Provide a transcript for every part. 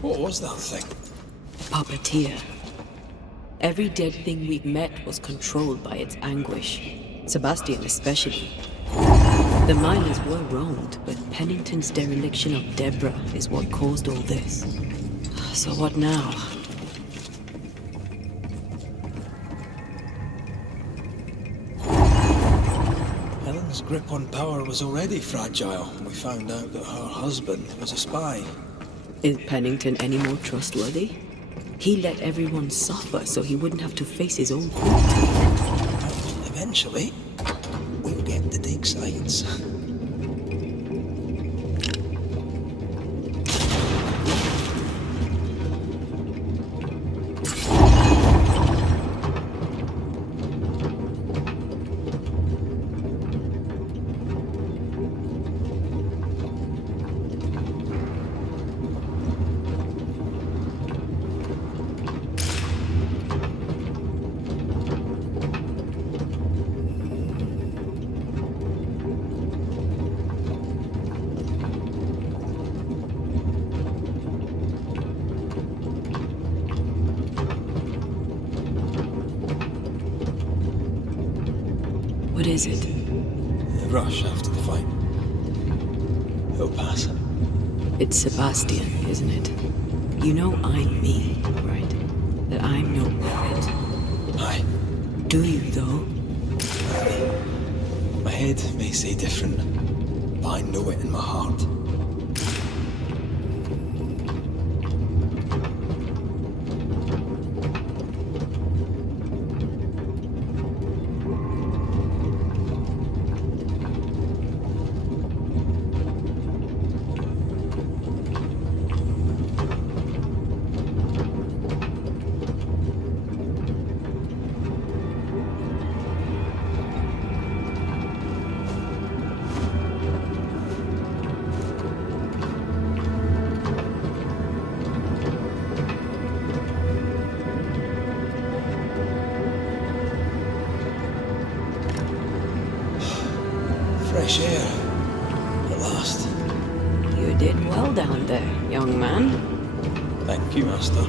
What was that thing? Puppeteer. Every dead thing we've met was controlled by its anguish. Sebastian especially. The miners were wronged, but Pennington's dereliction of Deborah is what caused all this. So what now? Helen's grip on power was already fragile when we found out that her husband was a spy. Is Pennington any more trustworthy? He let everyone suffer so he wouldn't have to face his own cruelty. Eventually, we'll get to take sides. What is it? A rush after the fight. It'll pass. It's Sebastian, isn't it? You know I'm me, right? That I'm no puppet. Aye. Do you, though? My head may say different, but I know it in my heart. Fresh air. At last. You did well down there, young man. Thank you, Master.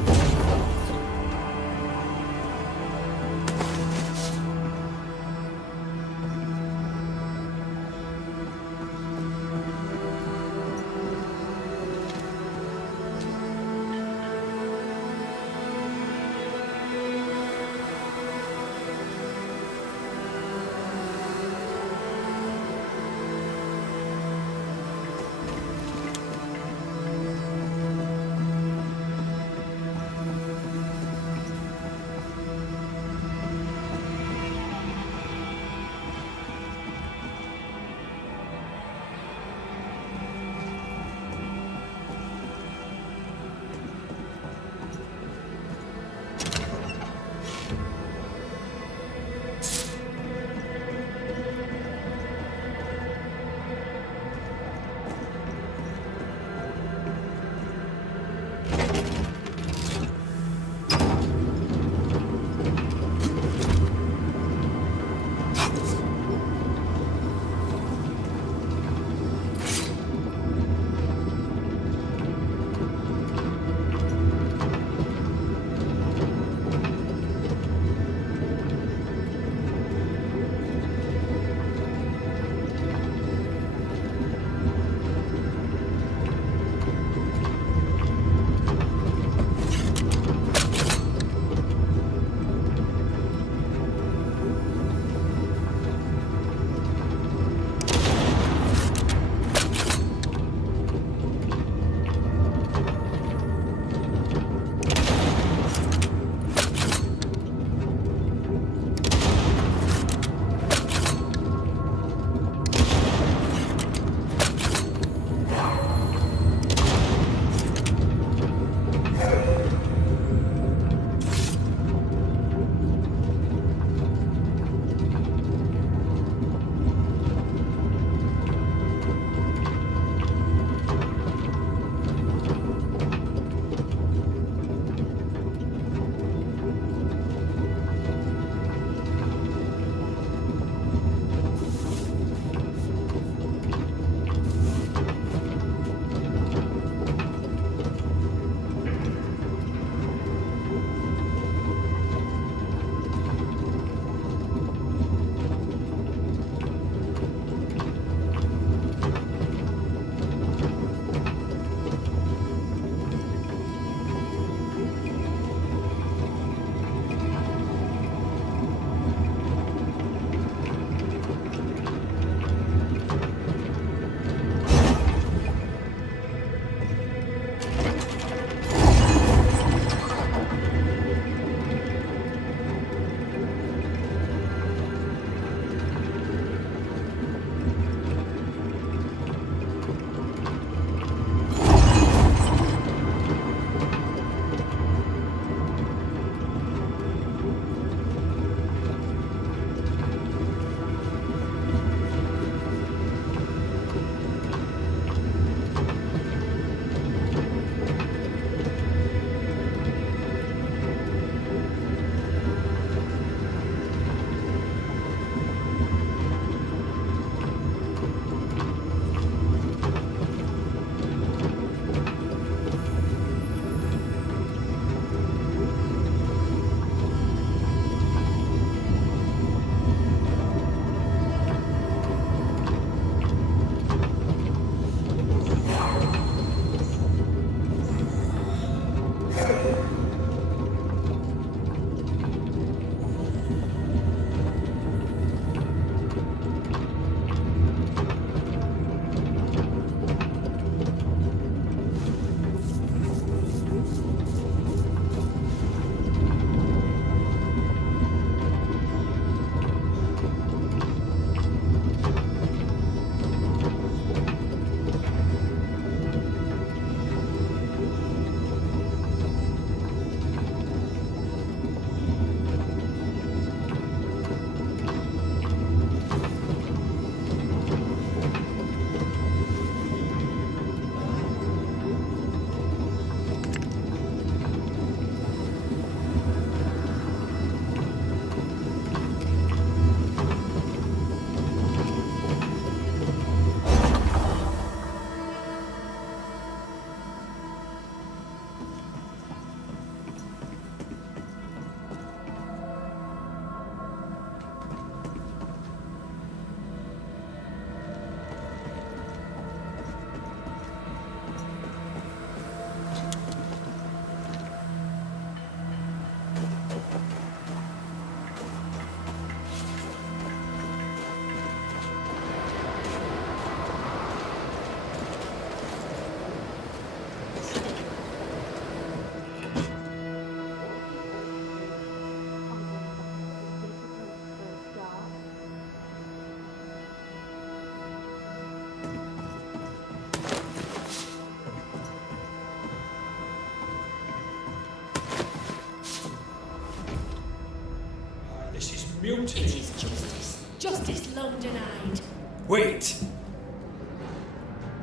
mutiny. It is justice. Justice long denied. Wait!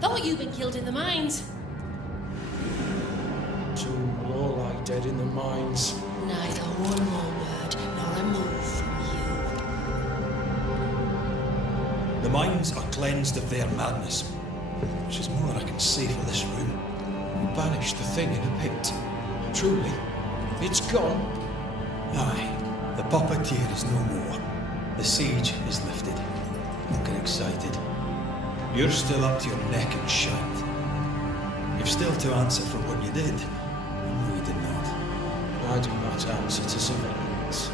Thought you'd been killed in the mines. Two will all lie dead in the mines. Neither one more word nor a move from you. The minds are cleansed of their madness, which is more I can say for this room. We banished the thing in a pit. Truly, it's gone. Aye, the puppeteer is no more. The siege is lifted. Don't get excited. You're still up to your neck in shite. You've still to answer for what you did. No, you did not. I do not answer to civilians,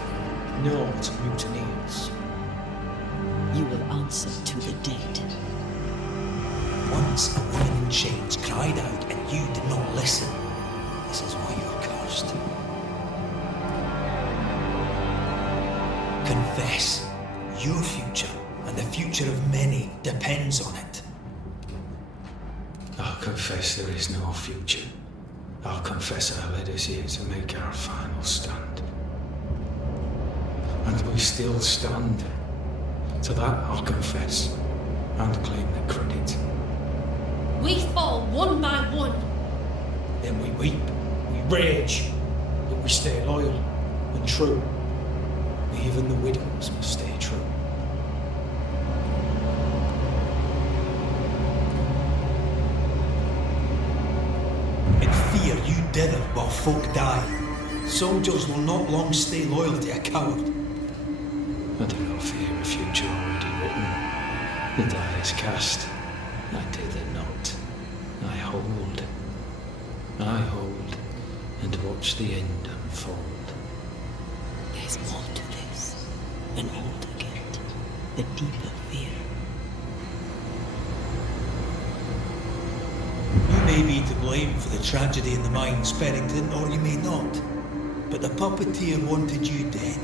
nor to mutineers. You will answer to the dead. Once a woman in chains cried out and you did not listen. This is why you're cursed. Confess. Your future and the future of many depends on it. I'll confess there is no future. I'll confess I led us here to make our final stand. And we still stand. To that I'll confess and claim the credit. We fall one by one. Then we weep, we rage, but we stay loyal and true. Even the widows must stay true. In fear you dither while folk die. Soldiers will not long stay loyal to a coward. I do not fear a future already written. The die is cast. I dither not. I hold, and watch the end unfold. There's more to this. An older guilt. The deeper fear. You may be to blame for the tragedy in the mines, Pennington, or you may not. But the puppeteer wanted you dead.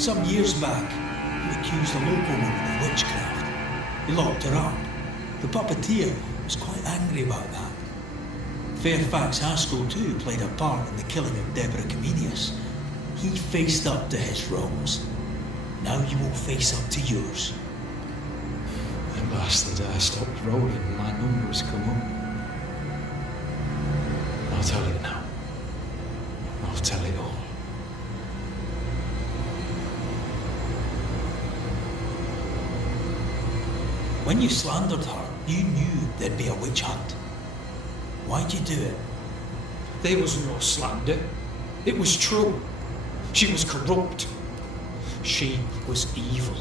Some years back, he accused a local woman of witchcraft. He locked her up. The puppeteer was quite angry about that. Fairfax Haskell too played a part in the killing of Deborah Comenius. He faced up to his wrongs. Now you will face up to yours. At last the die stopped rolling, my numbers come up. I'll tell it now. I'll tell it all. When you slandered her, you knew there'd be a witch hunt. Why'd you do it? There was no slander. It was true. She was corrupt. She was evil.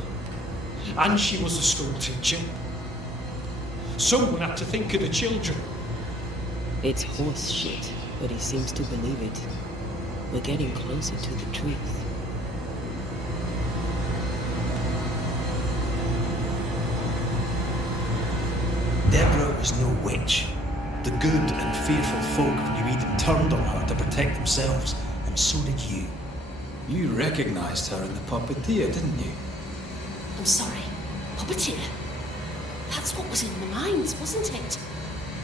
And she was a school teacher. Someone had to think of the children. It's horse shit, but he seems to believe it. We're getting closer to the truth. Deborah was no witch. The good and fearful folk of New Eden turned on her to protect themselves, and so did you. You recognized her in the puppeteer, didn't you? I'm sorry. Puppeteer? That's what was in the mines, wasn't it?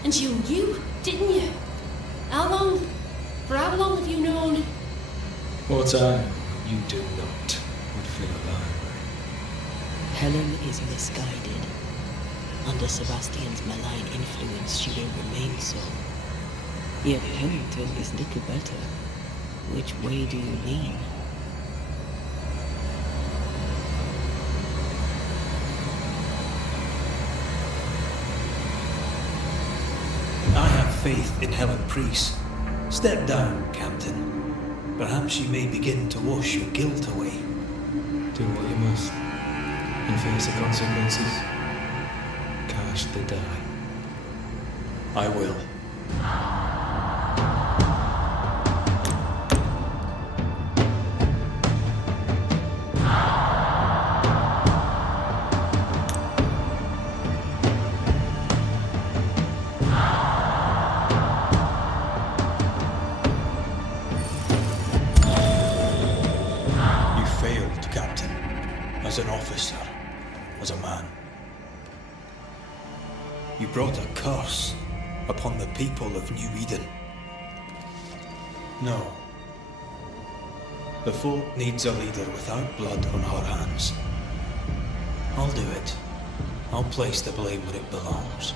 And you knew, didn't you? For how long have you known? What I know you do not would fill a library. Helen is misguided. Under Sebastian's malign influence, she will remain so. Yet Pennington is little better. Which way do you lean? I have faith in Helen Priest. Step down, Captain. Perhaps you may begin to wash your guilt away. Do what you must, and face the consequences. Cast the die. I will. You failed, Captain. As an officer, as a man. You brought a curse upon the people of New Eden. No. The folk needs a leader without blood on her hands. I'll do it. I'll place the blame where it belongs.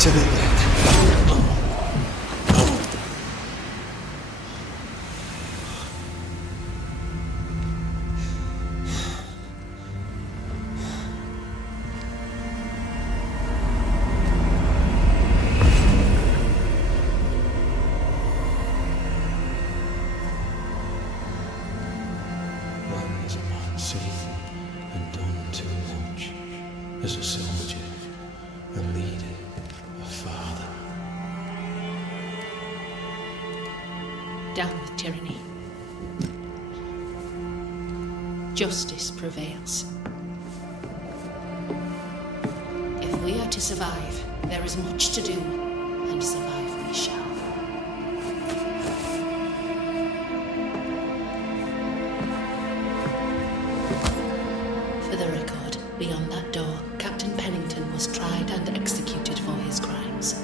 To the dead. One is a man seen and done to watch, as a soldier, a leader, a father. Down with tyranny. Justice prevails. If we are to survive, there is much to do, and survive we shall. For the record, beyond that door, Captain Pennington was tried and executed for his crimes.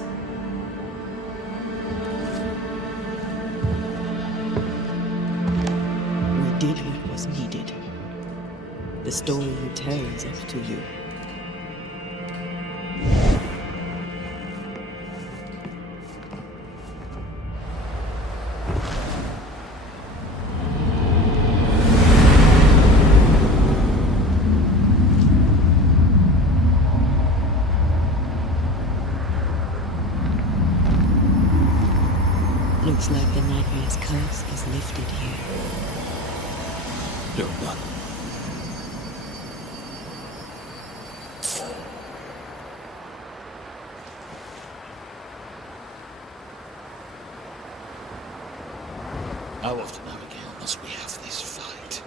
We did what was needed. The story you tell is up to you. Looks like the nightmare's curse is lifted here. You're done. How often, Abigail, must we have this fight?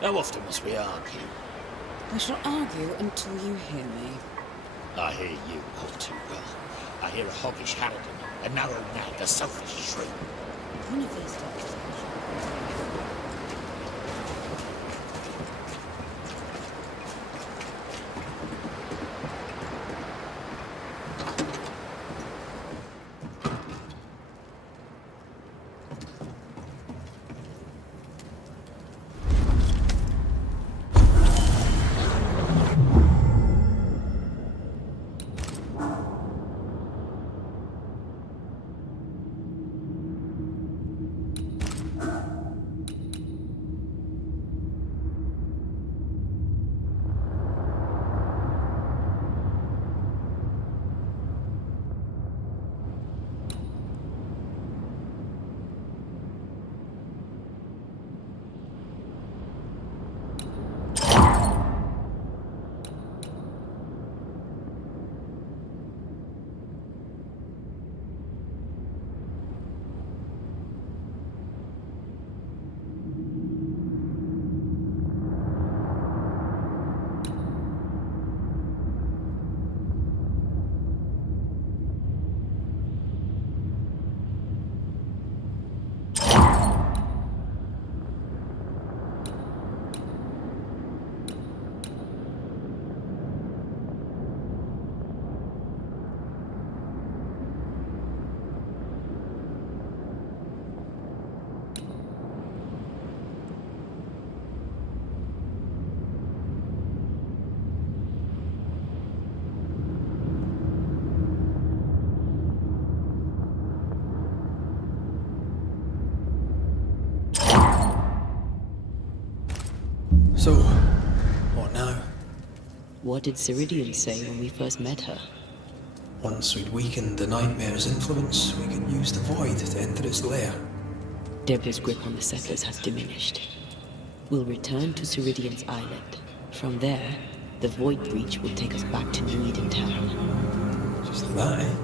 How often must we argue? I shall argue until you hear me. I hear you all too well. I hear a hoggish harridan, a narrow nag, a selfish shrew. One of these days. So, what now? What did Ceridian say when we first met her? Once we'd weakened the nightmare's influence, we could use the void to enter its lair. Deborah's grip on the settlers has diminished. We'll return to Ceridian's island. From there, the void breach will take us back to New Eden Town. Just like that, eh?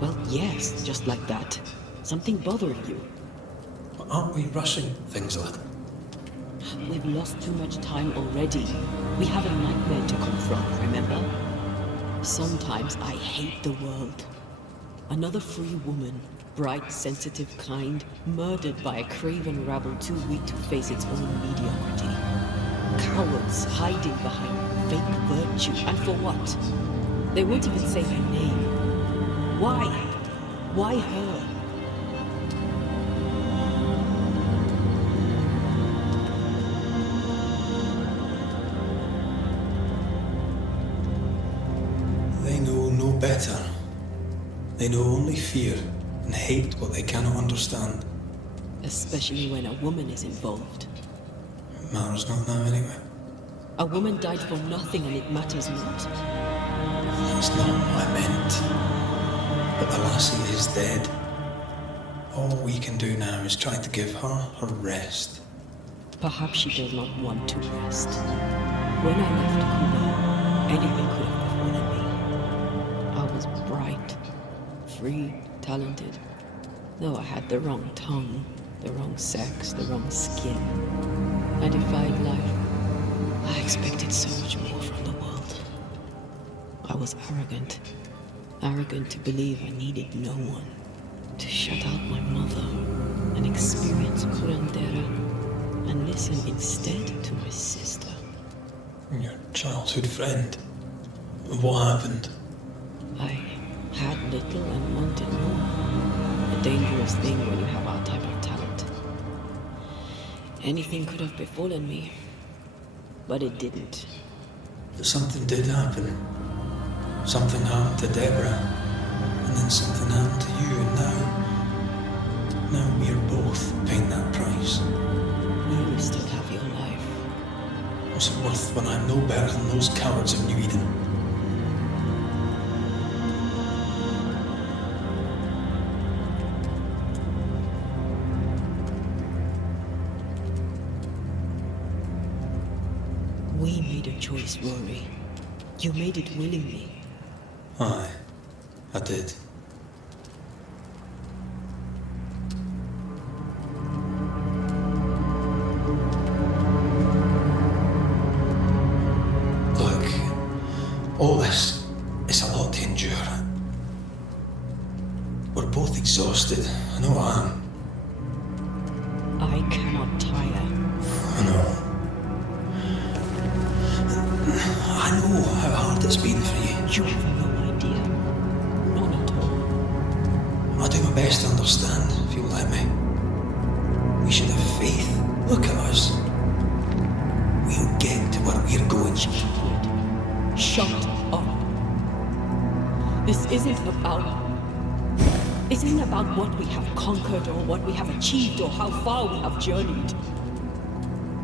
Well, yes, just like that. Something bothering you. Aren't we rushing things a little? We've lost too much time already. We have a nightmare to confront, remember? Sometimes I hate the world. Another free woman, bright, sensitive, kind, murdered by a craven rabble too weak to face its own mediocrity. Cowards hiding behind fake virtue, and for what? They won't even say her name. Why? Why her? They know no better. They know only fear and hate what they cannot understand. Especially when a woman is involved. It matters not now anyway. A woman died for nothing and it matters not. That's not what I meant. But the lassie is dead. All we can do now is try to give her her rest. Perhaps she does not want to rest. When I left Cuba, anything could have befallen me. I was bright, free, talented. Though I had the wrong tongue, the wrong sex, the wrong skin. I defied life. I expected so much more from the world. I was arrogant. Arrogant to believe I needed no one. To shut out my mother and experience curandera and listen instead to my sister. Your childhood friend. What happened? I had little and wanted more. A dangerous thing when you have our type of talent. Anything could have befallen me, but it didn't. But something did happen. Something happened to Deborah, and then something happened to you, and now we're both paying that price. You still have your life. What's it worth when I'm no better than those cowards of New Eden? We made a choice, Rory. You made it willingly. Aye, I did. Look, all this is a lot to endure. We're both exhausted. I know I am. I cannot tire. I know. I know how hard it's been for you. You have no idea. None at all. I'll do my best to understand, if you'll let me. We should have faith. Look at us. We'll get to where we're going. Shut up. This isn't about what we have conquered or what we have achieved or how far we have journeyed.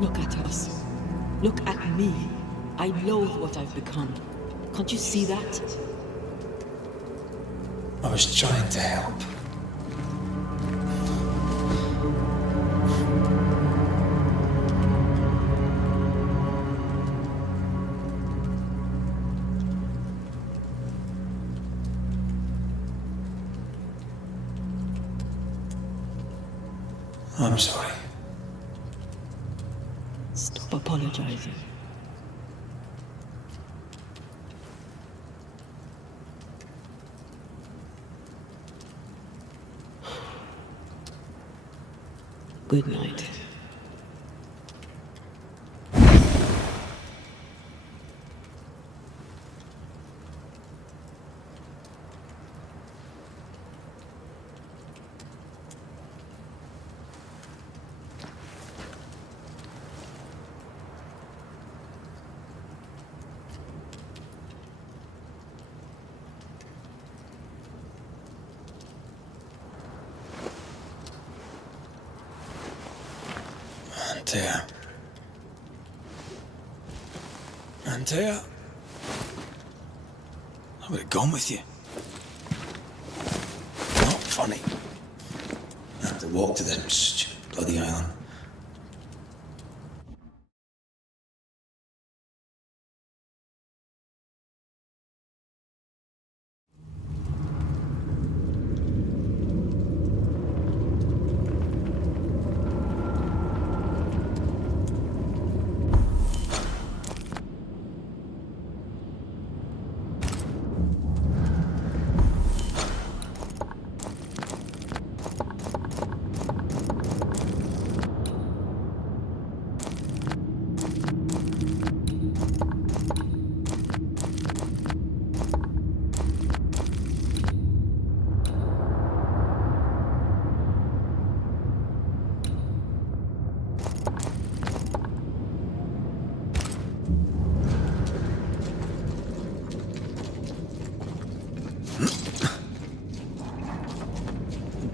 Look at us. Look at me. I loathe what I've become. Can't you see that? I was trying to help. I'm sorry. Stop apologizing. Good night. Antea. Antea? I would have gone with you. Not funny. I have to walk to the stupid bloody island.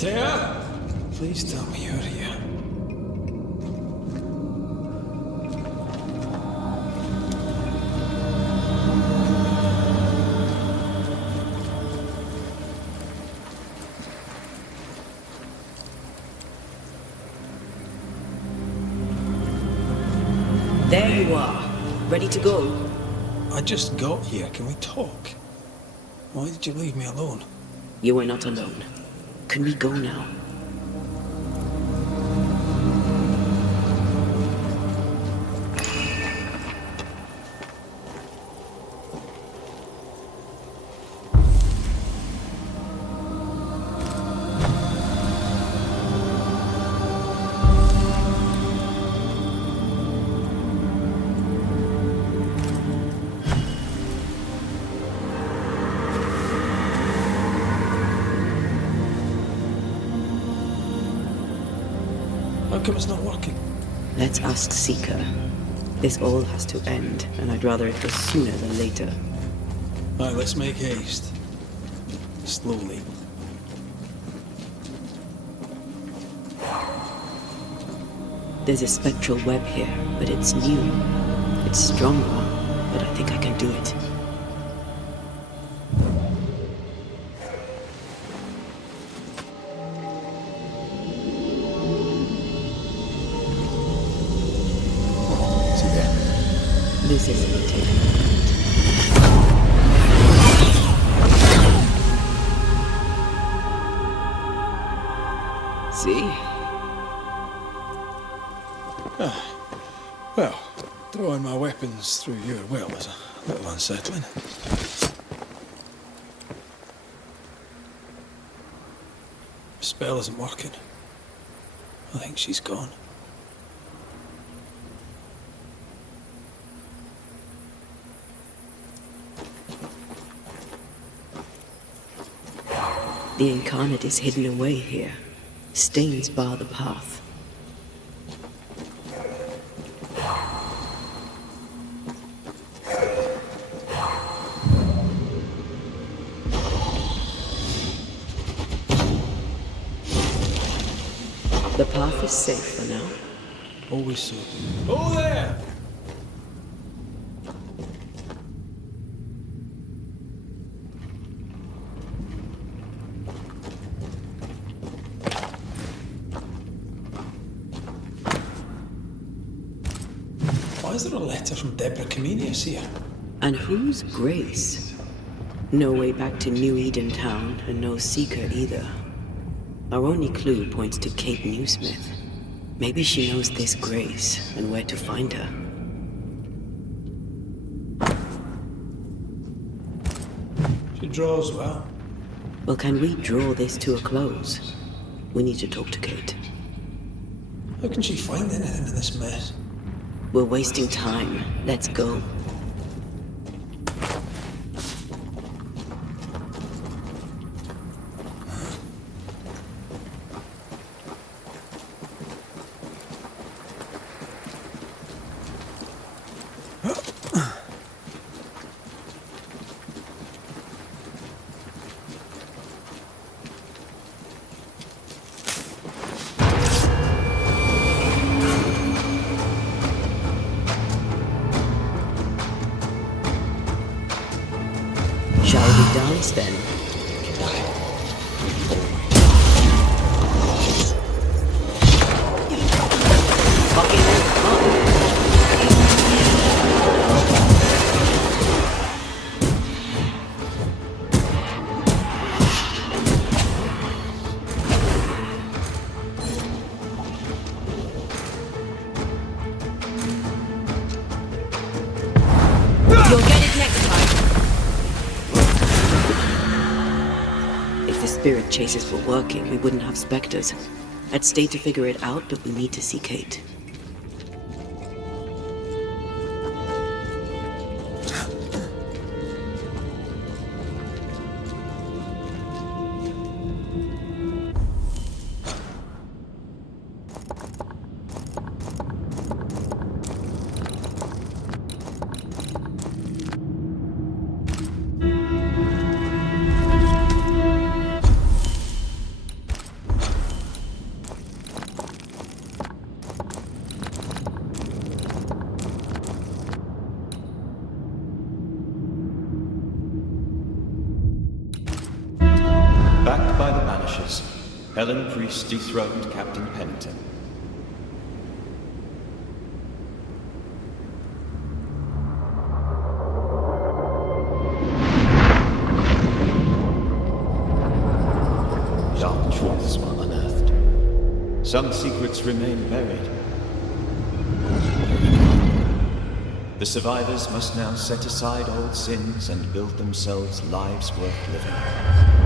Antea? Please tell me you're here. There you are. Ready to go? I just got here. Can we talk? Why did you leave me alone? You are not alone. Can we go now? How come it's not working? Let's ask Seeker. This all has to end, and I'd rather it was sooner than later. Alright, let's make haste. Slowly. There's a spectral web here, but it's new. It's stronger, but I think I can do it. Is it there? This isn't taking See? Well, throwing my weapons through your will is a little unsettling. The spell isn't working. I think she's gone. The incarnate is hidden away here. Stains bar the path. The path is safe for now. Always so. Oh, there! Why is there a letter from Deborah Comenius here? And who's Grace? No way back to New Eden Town, and no Seeker either. Our only clue points to Kate Newsmith. Maybe she knows this Grace, and where to find her. She draws well. Well, can we draw this to a close? We need to talk to Kate. How can she find anything in this mess? We're wasting time. Let's go. Shall we dance then? You'll get it next time. If the spirit chases were working, we wouldn't have specters. I'd stay to figure it out, but we need to see Kate. Banishers, Helen Priest dethroned Captain Pennington. Dark truths were unearthed. Some secrets remain buried. The survivors must now set aside old sins and build themselves lives worth living.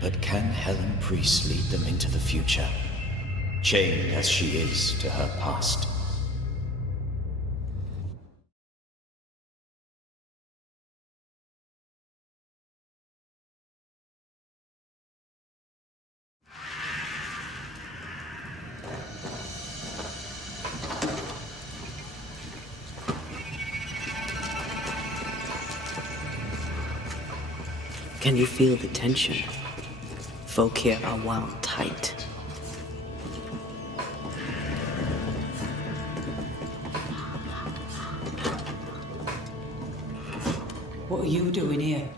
But can Helen Priest lead them into the future, chained as she is to her past? Can you feel the tension? Folk here are wound tight. What are you doing here?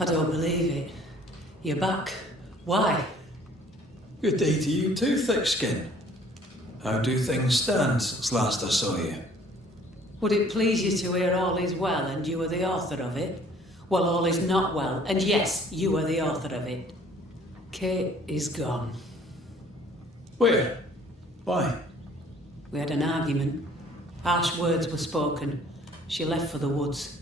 I don't believe it. You're back. Why? Good day to you too, Thickskin. How do things stand since last I saw you? Would it please you to hear all is well and you are the author of it? Well, all is not well, and yes, you are the author of it. Kate is gone. Where? Why? We had an argument. Harsh words were spoken. She left for the woods.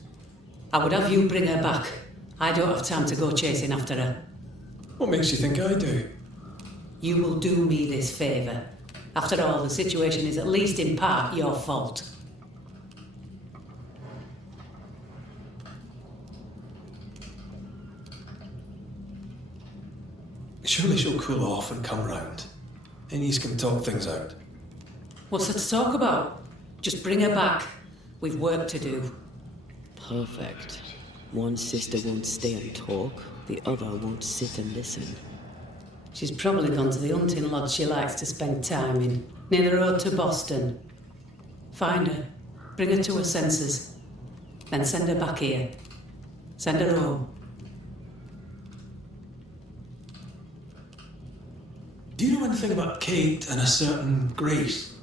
I would have you bring her back. I don't have time to go chasing after her. What makes you think I do? You will do me this favour. After all, the situation is at least in part your fault. Surely she'll cool off and come round. Innies can talk things out. What's there to talk about? Just bring her back. We've work to do. Perfect. One sister won't stay and talk, the other won't sit and listen. She's probably gone to the hunting lodge she likes to spend time in, near the road to Boston. Find her, bring her to her senses, then send her back here. Send her home. Do you know anything about Kate and a certain Grace?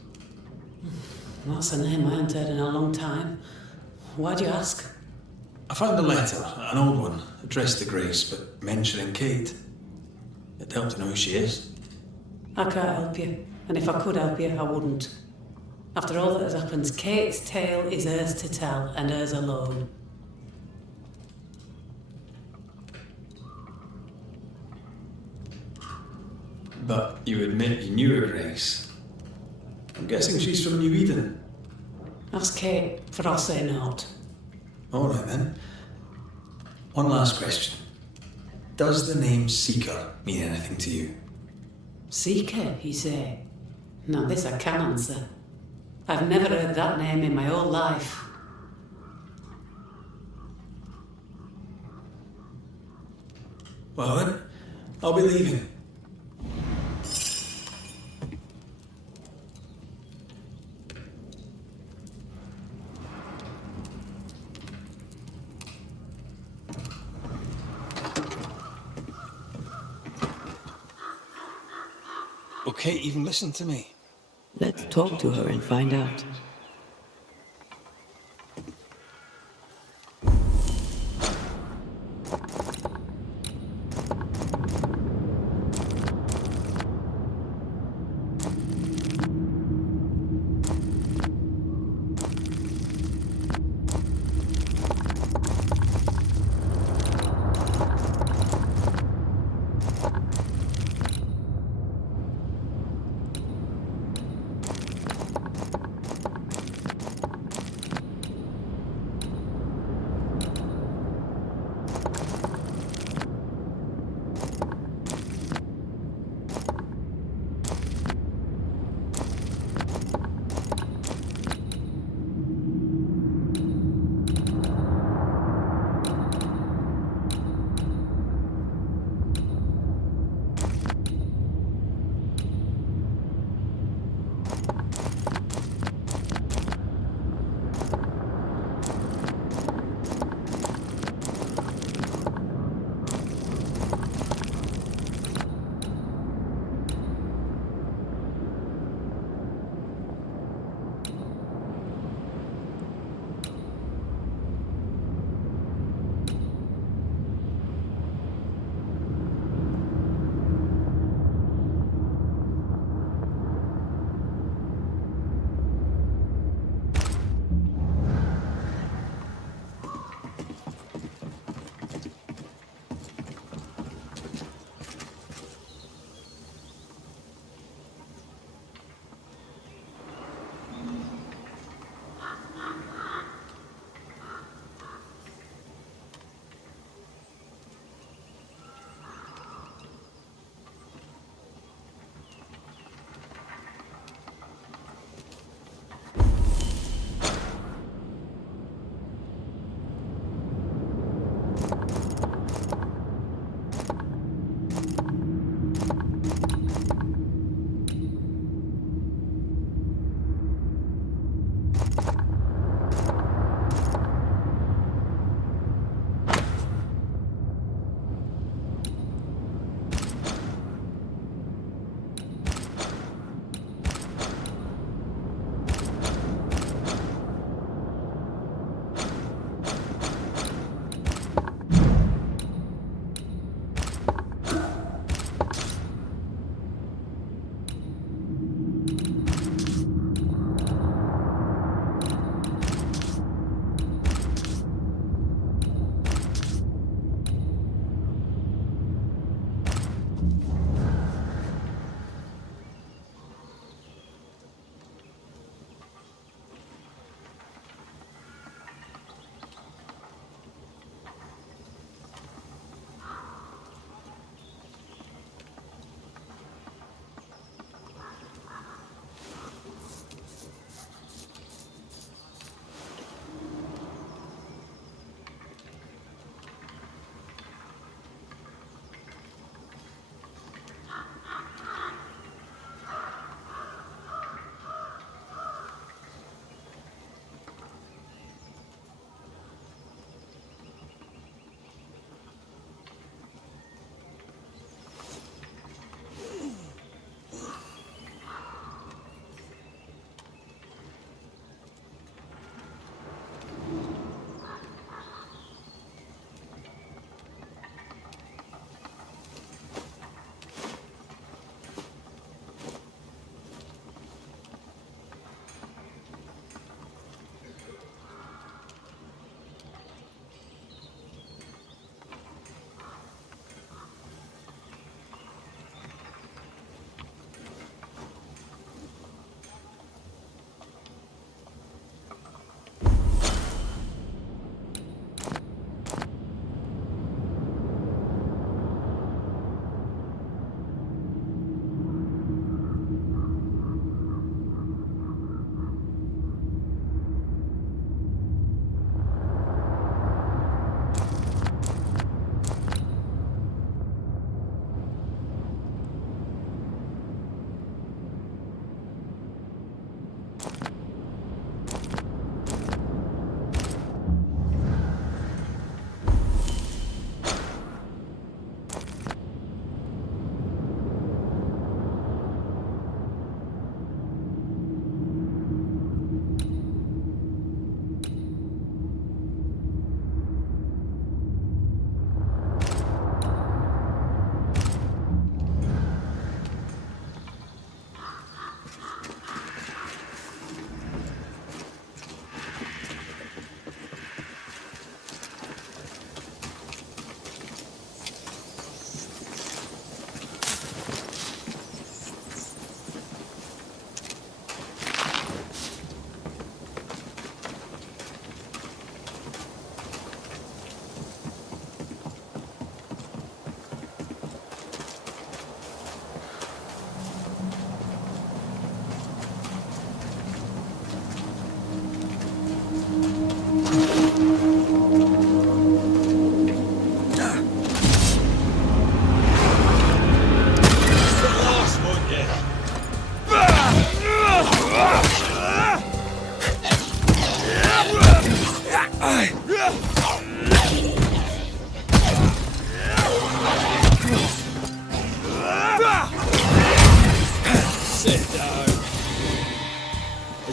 That's a name I haven't heard in a long time. Why'd you ask? I found a letter, an old one, addressed to Grace, but mentioning Kate. It'd help to know who she is. I can't help you, and if I could help you, I wouldn't. After all that has happened, Kate's tale is hers to tell, and hers alone. But you admit you knew her, Grace. I'm guessing she's from New Eden. Ask Kate, for I'll say naught. All right then. One last question. Does the name Seeker mean anything to you? Seeker, you say? Now this I can answer. I've never heard that name in my whole life. Well then, I'll be leaving. Kate even listen to me? Let's talk to her and find out.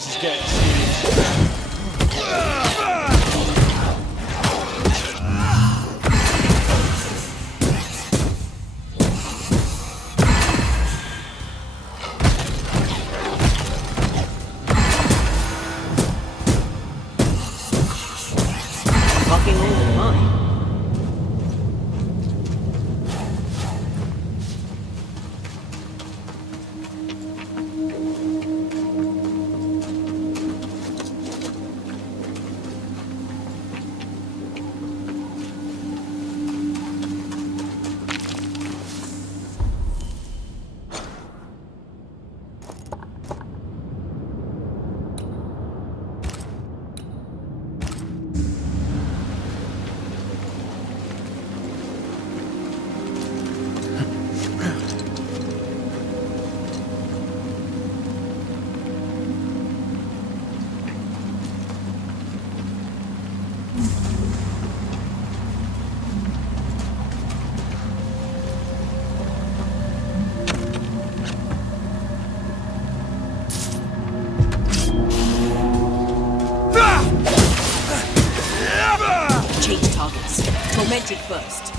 This is getting serious. Fucking all the fun. Change targets. Tormented first.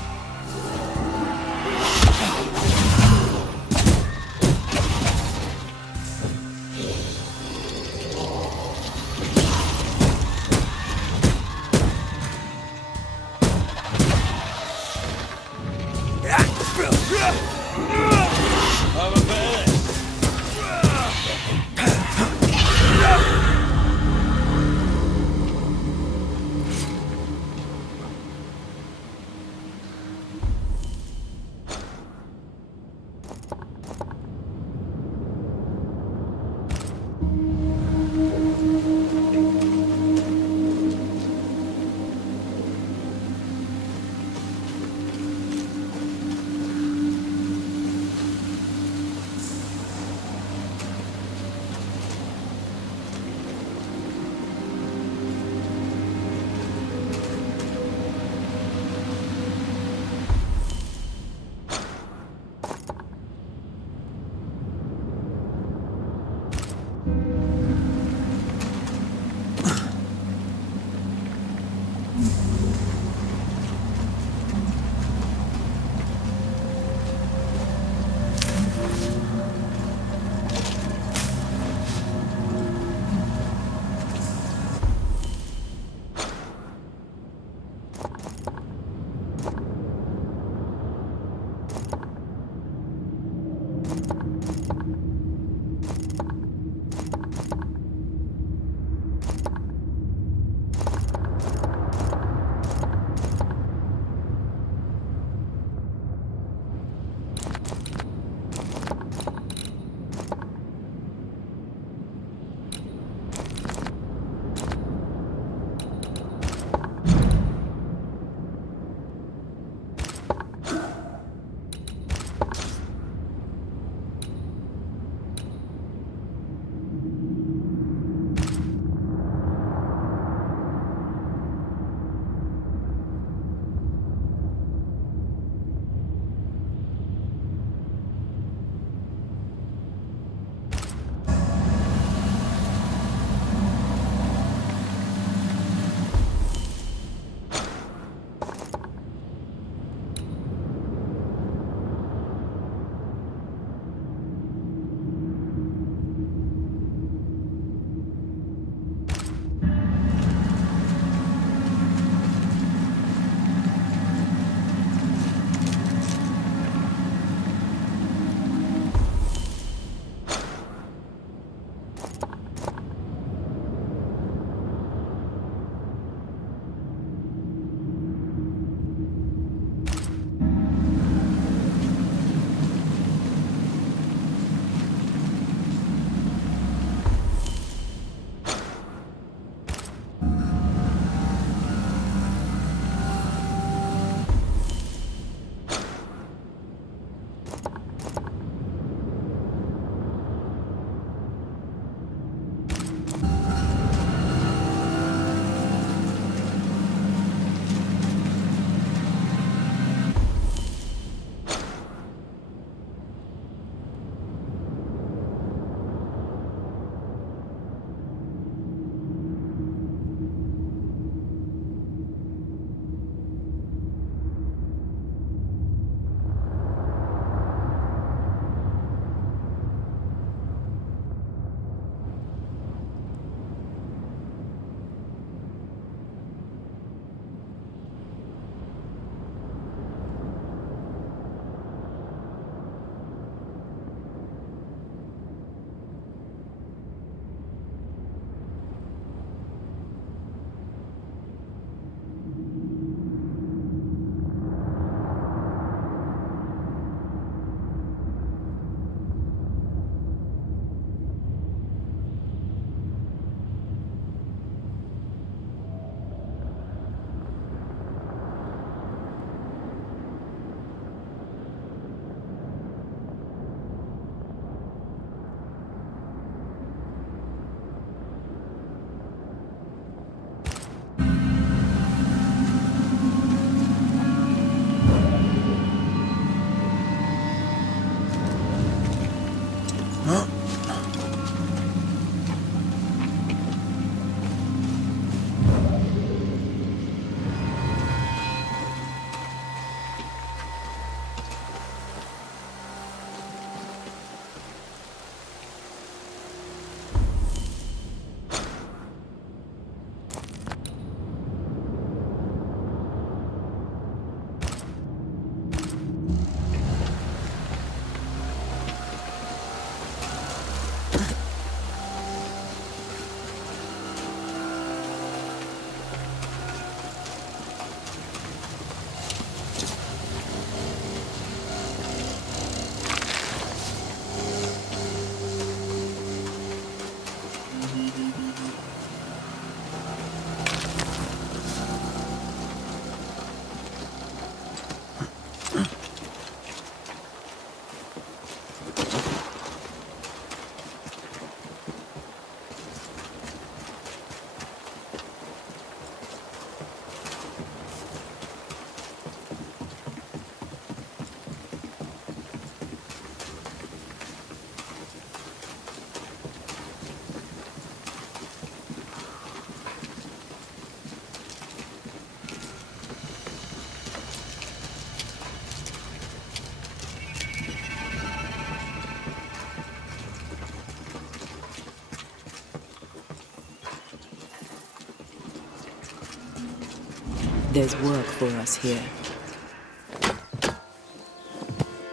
There's work for us here.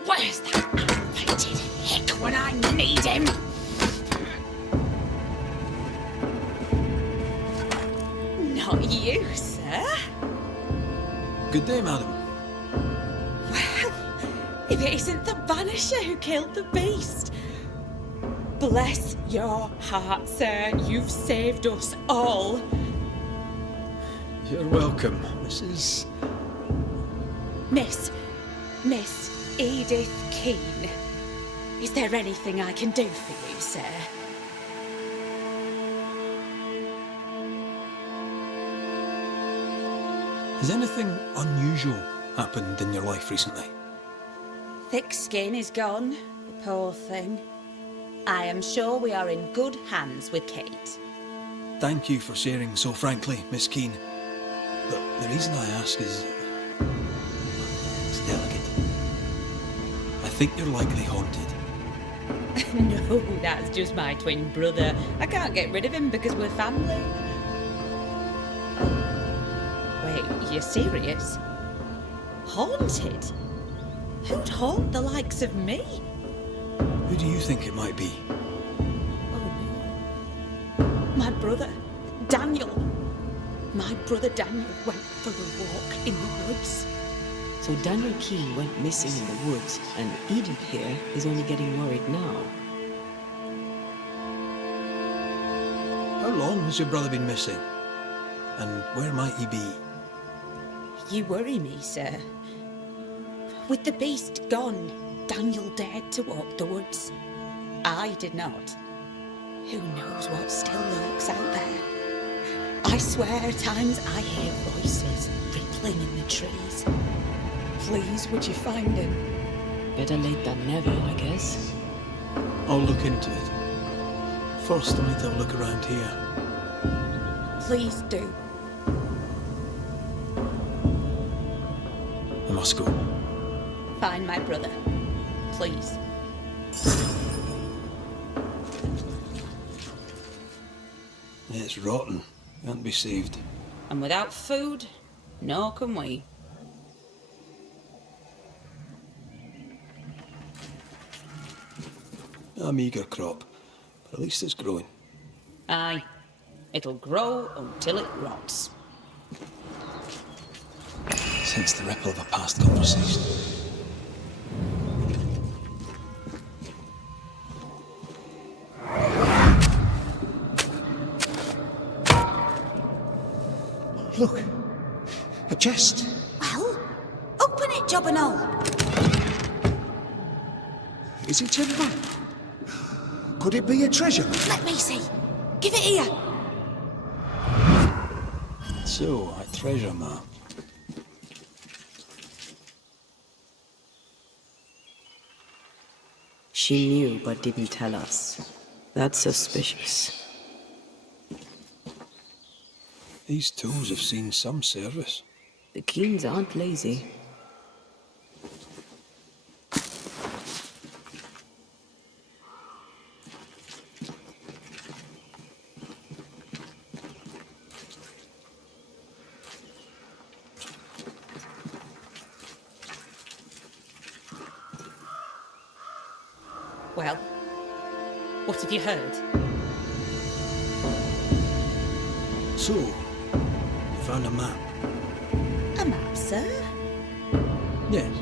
Where's that aggravated hick when I need him? Not you, sir. Good day, madam. Well, if it isn't the Banisher who killed the beast. Bless your heart, sir. You've saved us all. You're welcome, Mrs. Miss Edith Keane. Is there anything I can do for you, sir? Has anything unusual happened in your life recently? Thick skin is gone, the poor thing. I am sure we are in good hands with Kate. Thank you for sharing so frankly, Miss Keane. But the reason I ask is... it's delicate. I think you're likely haunted. No, that's just my twin brother. I can't get rid of him because we're family. Oh. Wait, you're serious? Haunted? Who'd haunt the likes of me? Who do you think it might be? Oh no. My brother, Daniel. My brother Daniel went for a walk in the woods. So Daniel Keane went missing in the woods, and Edith here is only getting worried now. How long has your brother been missing? And where might he be? You worry me, sir. With the beast gone, Daniel dared to walk the woods. I did not. Who knows what still lurks out there? I swear at times I hear voices rippling in the trees. Please, would you find him? Better late than never, I guess. I'll look into it. First, I'll need to have a look around here. Please do. I must go. Find my brother. Please. It's rotten. Can't be saved. And without food, nor can we. A meagre crop, but at least it's growing. Aye. It'll grow until it rots. Sense the ripple of a past conversation. Look, a chest. Well, open it, Job and all. Is it a map? Could it be a treasure? Let me see. Give it here. So, a treasure map. She knew but didn't tell us. That's suspicious. These tools have seen some service. The Keens aren't lazy. Well, what have you heard? So, you found a map? A map, sir? Yes.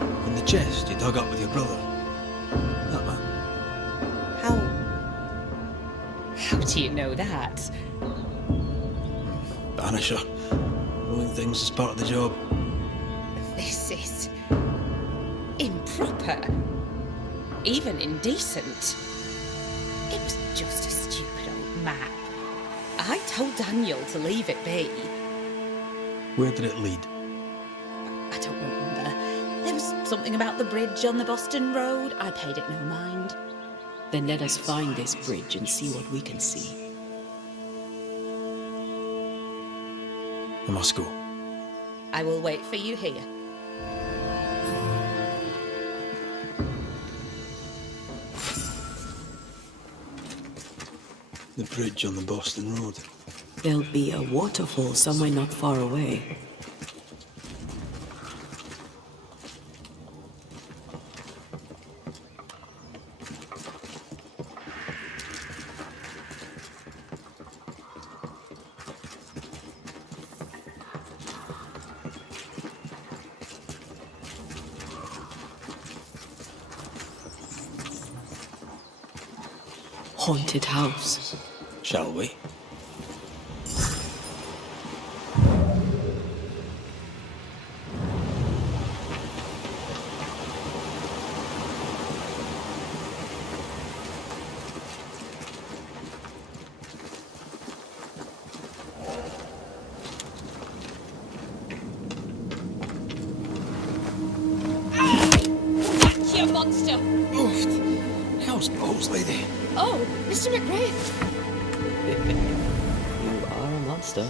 In the chest you dug up with your brother. That map. How do you know that? Banisher. Knowing things is part of the job. This is improper. Even indecent. It was just a stupid old map. I told Daniel to leave it be. Where did it lead? I don't remember. There was something about the bridge on the Boston Road. I paid it no mind. Then let us find this bridge and see what we can see. I must go. I will wait for you here. The bridge on the Boston Road. There'll be a waterfall somewhere not far away. haunted house. Shall we? You monster! Oofed. How's balls, lady? Oh, Mr. McGrath! You are a monster.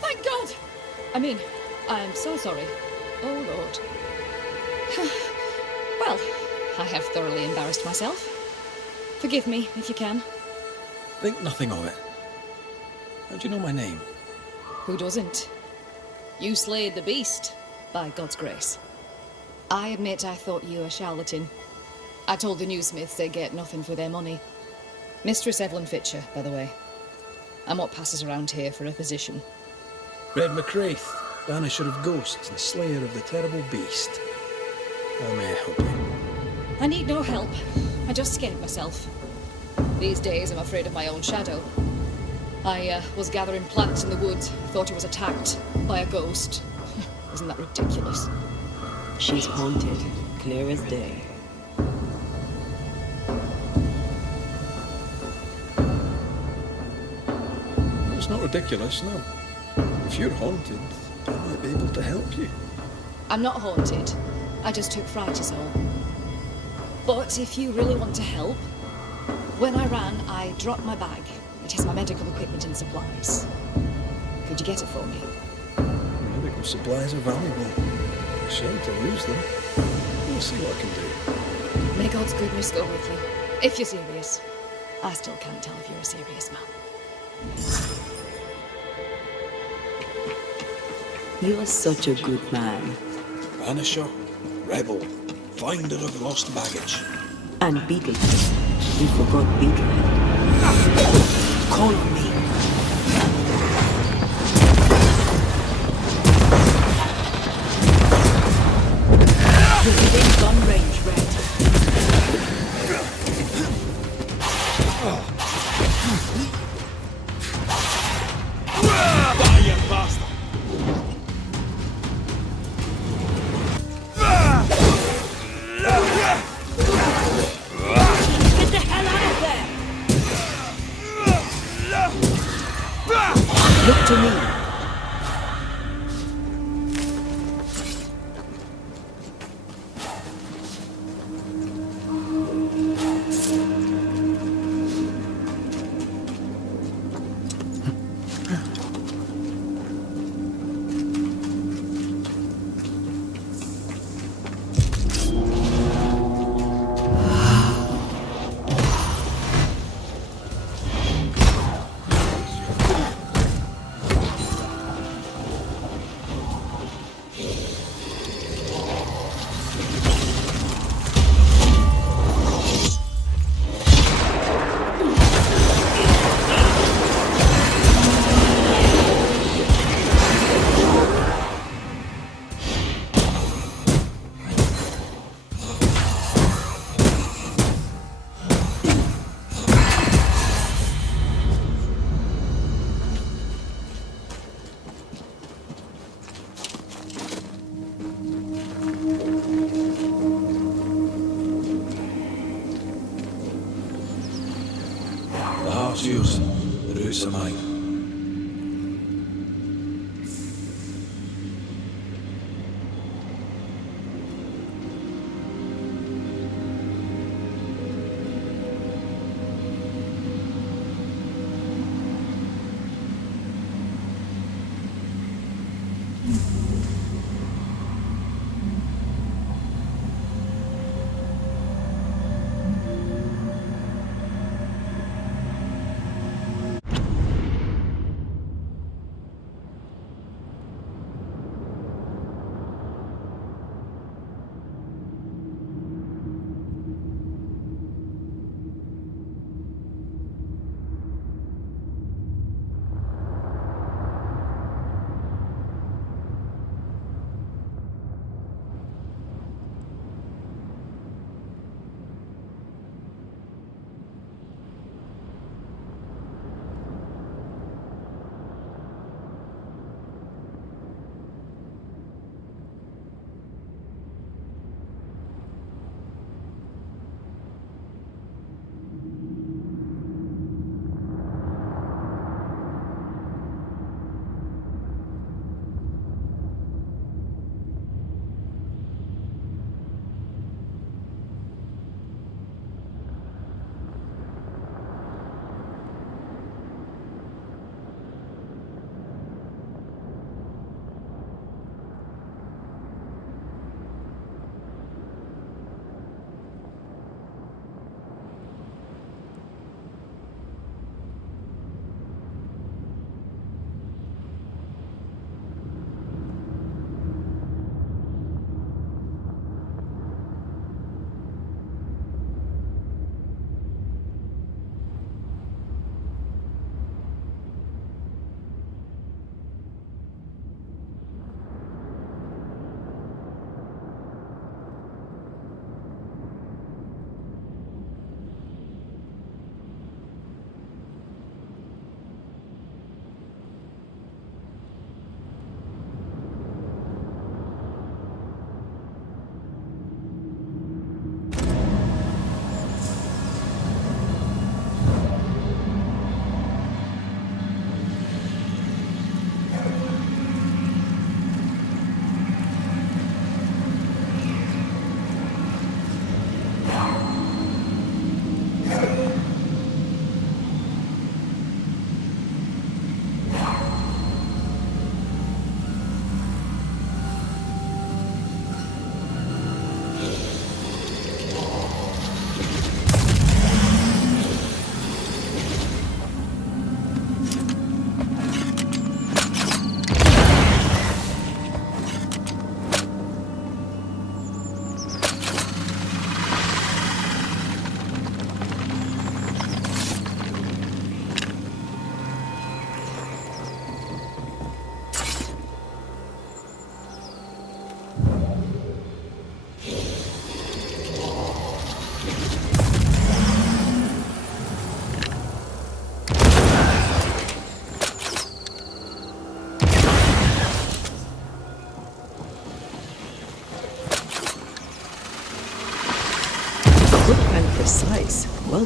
Thank God! I mean, I am so sorry. Oh, Lord. Well, I have thoroughly embarrassed myself. Forgive me, if you can. Think nothing of it. How do you know my name? Who doesn't? You slayed the beast, by God's grace. I admit I thought you a charlatan. I told the newsmiths they get nothing for their money. Mistress Evelyn Fitcher, by the way. I'm what passes around here for a physician. Red McCraith, Banisher of ghosts and slayer of the terrible beast. How may I help you? I need no help. I just scared myself. These days I'm afraid of my own shadow. I was gathering plants in the woods. I thought I was attacked by a ghost. Isn't that ridiculous? She's haunted, clear as day. It's not ridiculous, no. If you're haunted, I might be able to help you. I'm not haunted. I just took fright is all. But if you really want to help, when I ran, I dropped my bag. It has my medical equipment and supplies. Could you get it for me? Medical supplies are valuable. A shame to lose them. We'll see what I can do. May God's goodness go with you. If you're serious. I still can't tell if you're a serious man. You are such a good man. Banisher, rebel, finder of lost baggage. And Beetlehead. You forgot Beetlehead. Call on me. You're within gun range, Red. Die, you bastard! Get the hell out of there! Look to me. Yours. The roots are mine.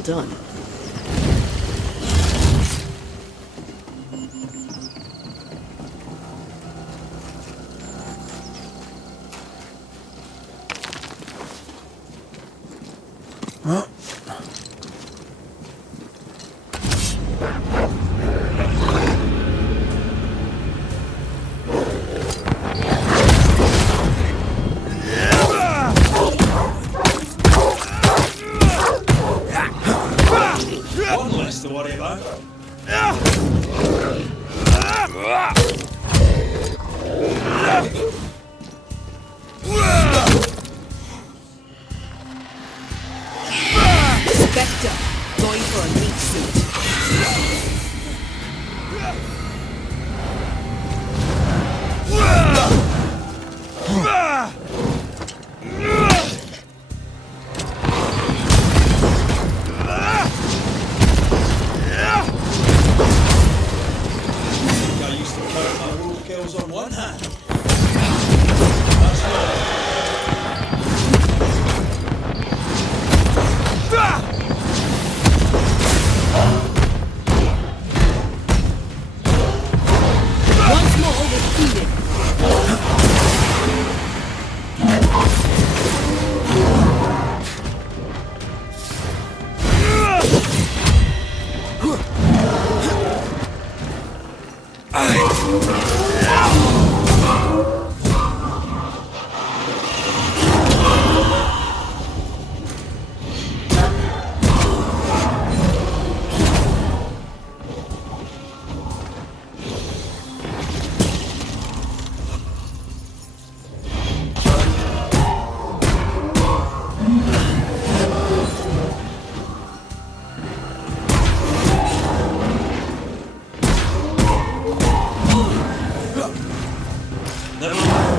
Well done. Huh? One less to worry about. Spectre, going for a meat suit. I used to count my wolf kills on one hand. Once more with Phoenix. Never mind.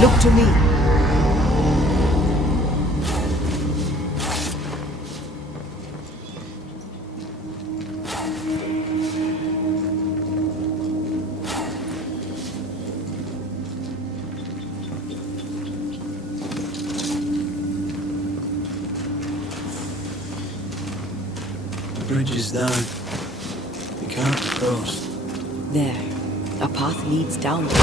Look to me. The bridge is down. We can't cross. There. A path leads downwards.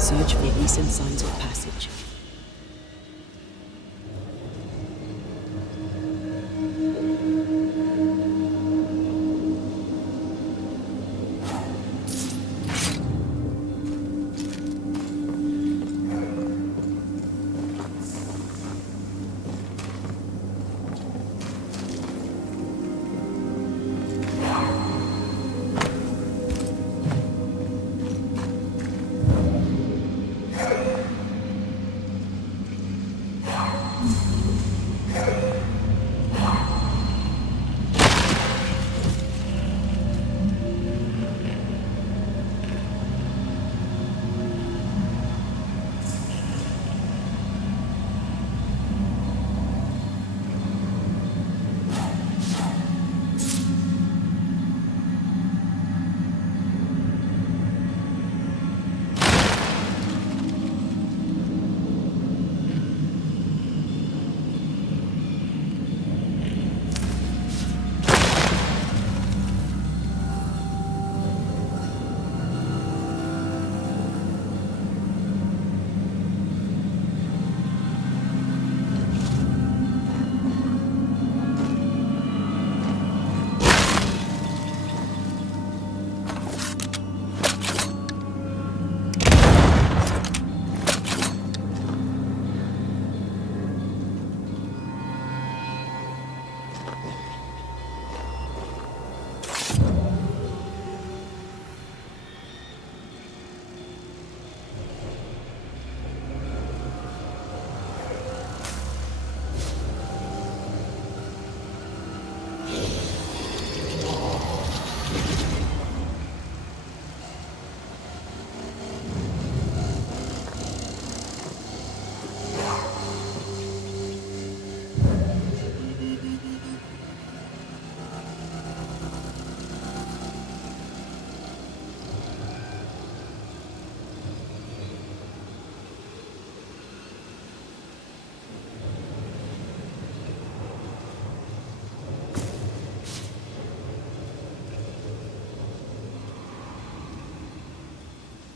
Search for recent signs of passage.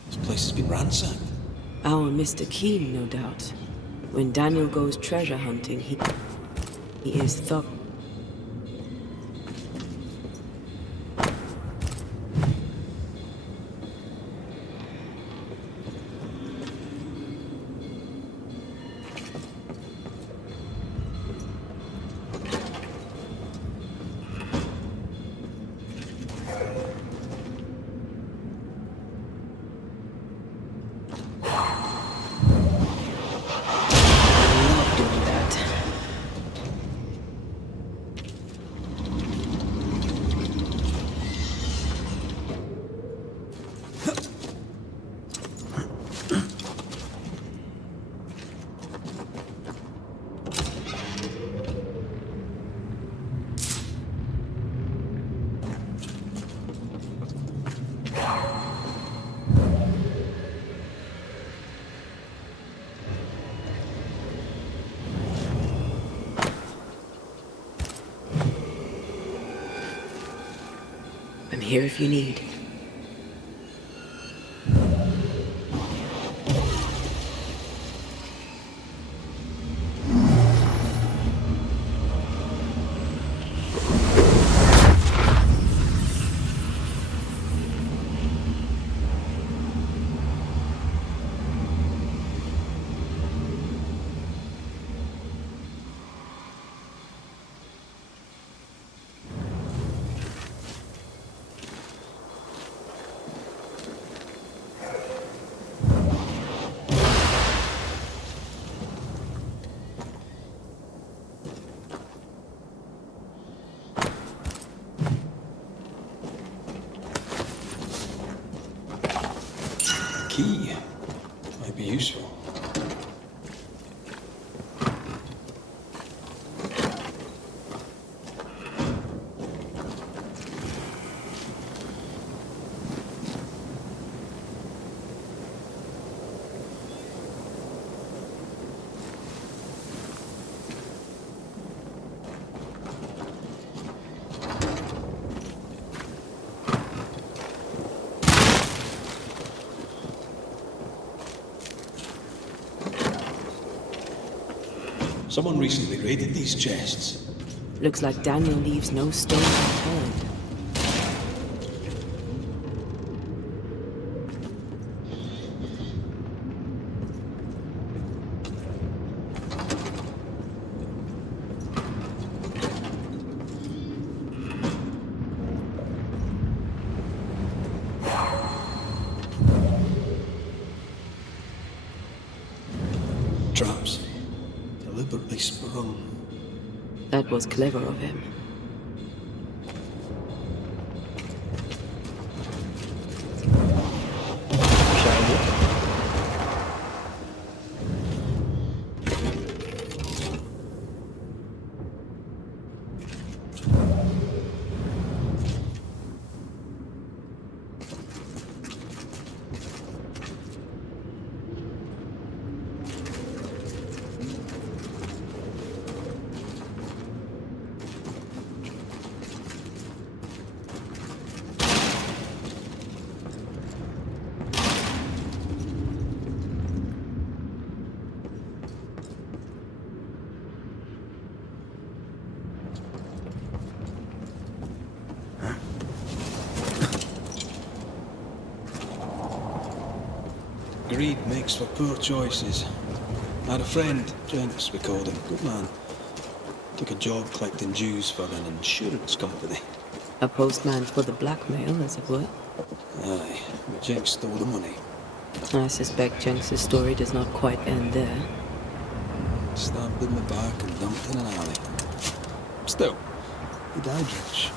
This place has been ransacked. Our Mr. Keen, no doubt. When Daniel goes treasure hunting, he is thorough. I'm here if you need. key. Might be useful. Someone recently raided these chests. Looks like Daniel leaves no stone unturned. Traps. Deliberately sprung. That was clever of him. Greed makes for poor choices. I had a friend, Jenks we called him, good man. Took a job collecting dues for an insurance company. A postman for the blackmail, as it were. Aye, but Jenks stole the money. I suspect Jenks' story does not quite end there. Stabbed in the back and dumped in an alley. Still, he died rich.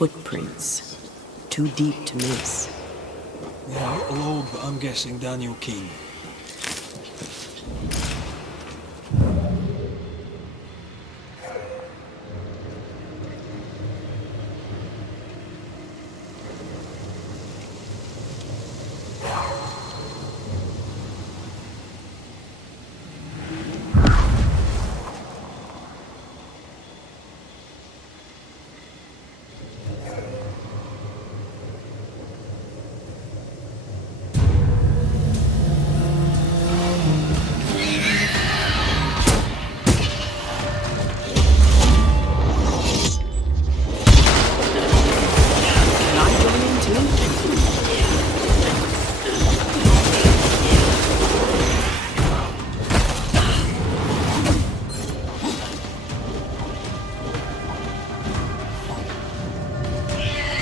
Footprints. Too deep to miss. Yeah, a little old, but I'm guessing Daniel Keane.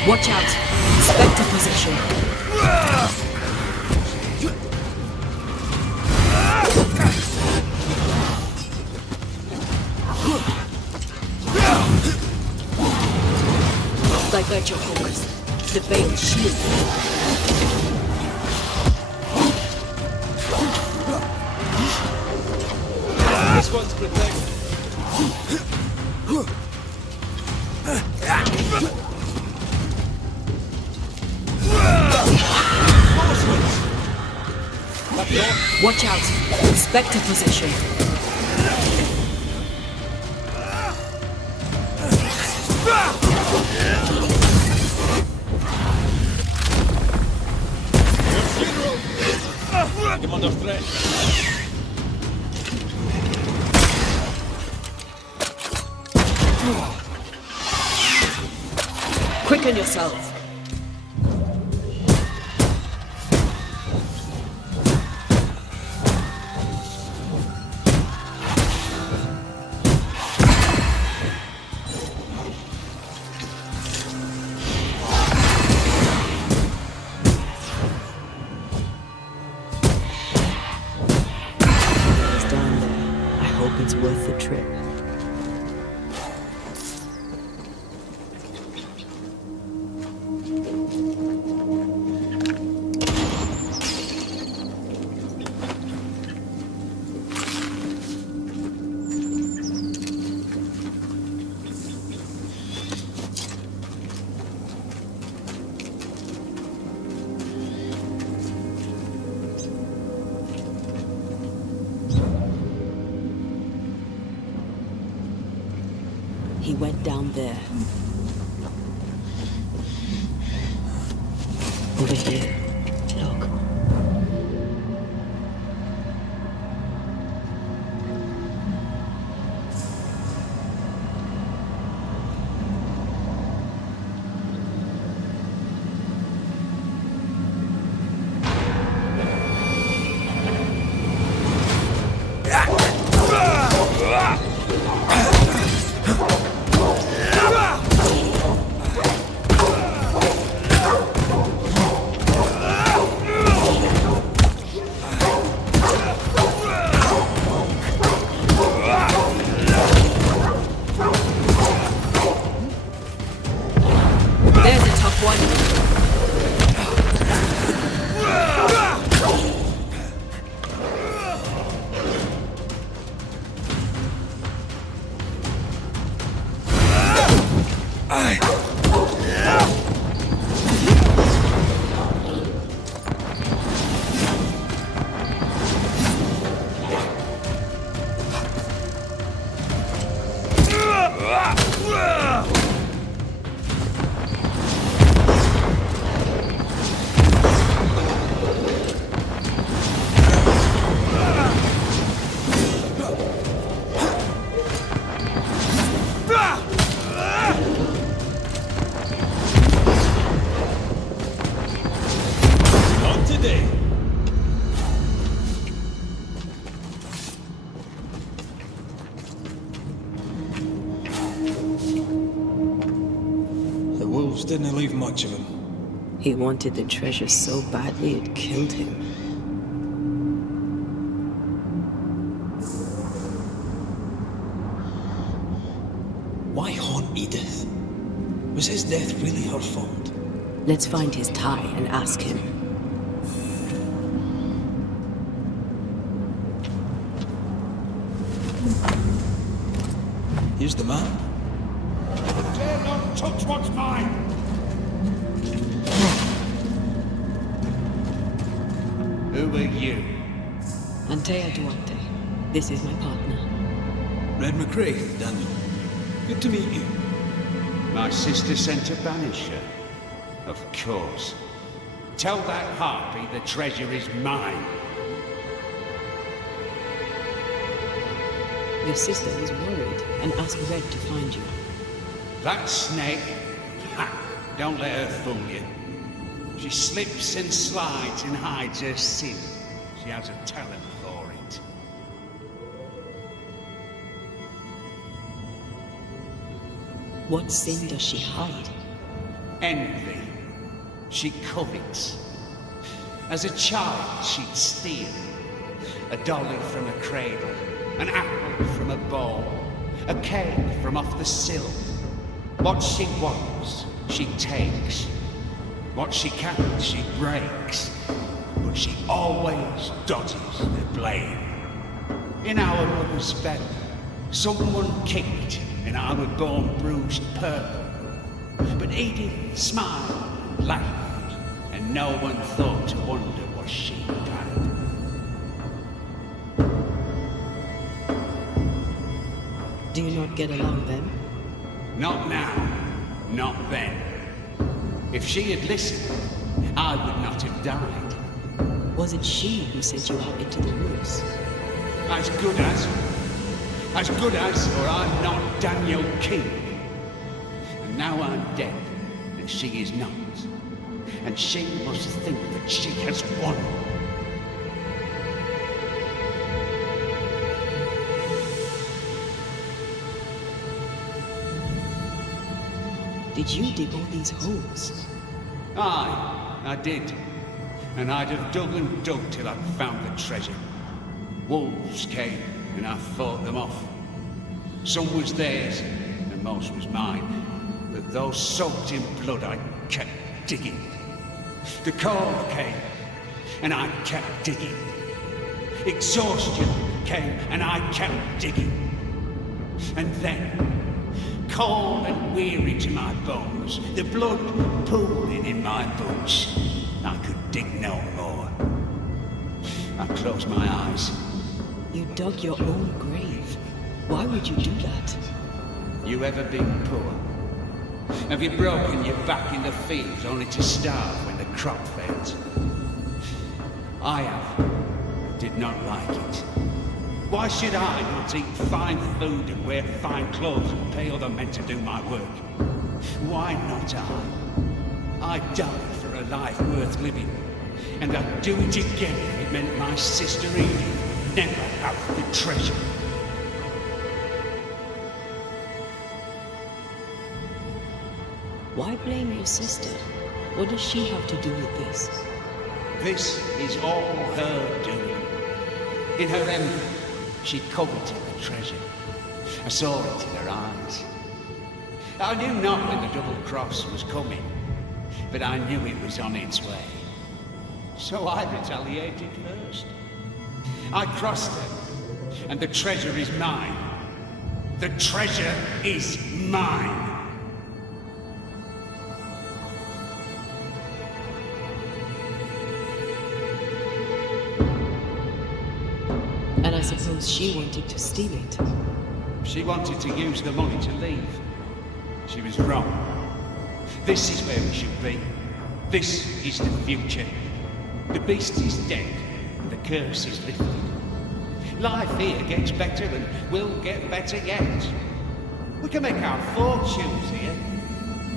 Watch out! Spectre position! Divert your focus. The veil shield. This one's protected. Watch out! Spectre position. I'm under threat. Quicken yourself. worth the trip. He went down there. Over here. Look. Didn't leave much of him. He wanted the treasure so badly it killed him. Why haunt Edith? Was his death really her fault? Let's find his tie and ask him. Here's the map. Dare not touch what's mine! Who are you? Antea Duarte. This is my partner. Red McCrae, Daniel. Good to meet you. My sister sent a banisher. Of course. Tell that harpy the treasure is mine. Your sister was worried and asked Red to find you. That snake? Ha! Don't let her fool you. She slips and slides and hides her sin. She has a talent for it. What sin does she hide? Envy. She covets. As a child, she'd steal. A dolly from a cradle, an apple from a bowl, a cake from off the sill. What she wants, she takes. What she can't, she breaks. But she always dodges the blame. In our mother's belly, someone kicked and I was born bruised purple. But Edith smiled and laughed, and no one thought to wonder what she died. Do you not get along then? Not now, not then. If she had listened, I would not have died. Was it she who sent you out into the woods? As good as, or I'm not Daniel King. And now I'm dead, and she is not. And she must think that she has won. Did you dig all these holes? Aye, I did. And I'd have dug and dug till I'd found the treasure. Wolves came, and I fought them off. Some was theirs, and most was mine. But though soaked in blood, I kept digging. The cold came, and I kept digging. Exhaustion came, and I kept digging. And then, cold and weary to my bones, the blood pooling in my boots, I could dig no more. I closed my eyes. You dug your own grave. Why would you do that? You ever been poor? Have you broken your back in the fields only to starve when the crop fails? I have. Did not like it. Why should I not eat fine food and wear fine clothes and pay other men to do my work? Why not I? I died for a life worth living, and I'd do it again if it meant my sister Edith would never have the treasure. Why blame your sister? What does she have to do with this? This is all her doing. In her envy, she coveted the treasure. I saw it in her eyes. I knew not when the double cross was coming, but I knew it was on its way. So I retaliated first. I crossed her, and the treasure is mine. The treasure is mine. And I suppose she wanted to steal it. She wanted to use the money to leave. She was wrong. This is where we should be. This is the future. The beast is dead, and the curse is lifted. Life here gets better and will get better yet. We can make our fortunes here.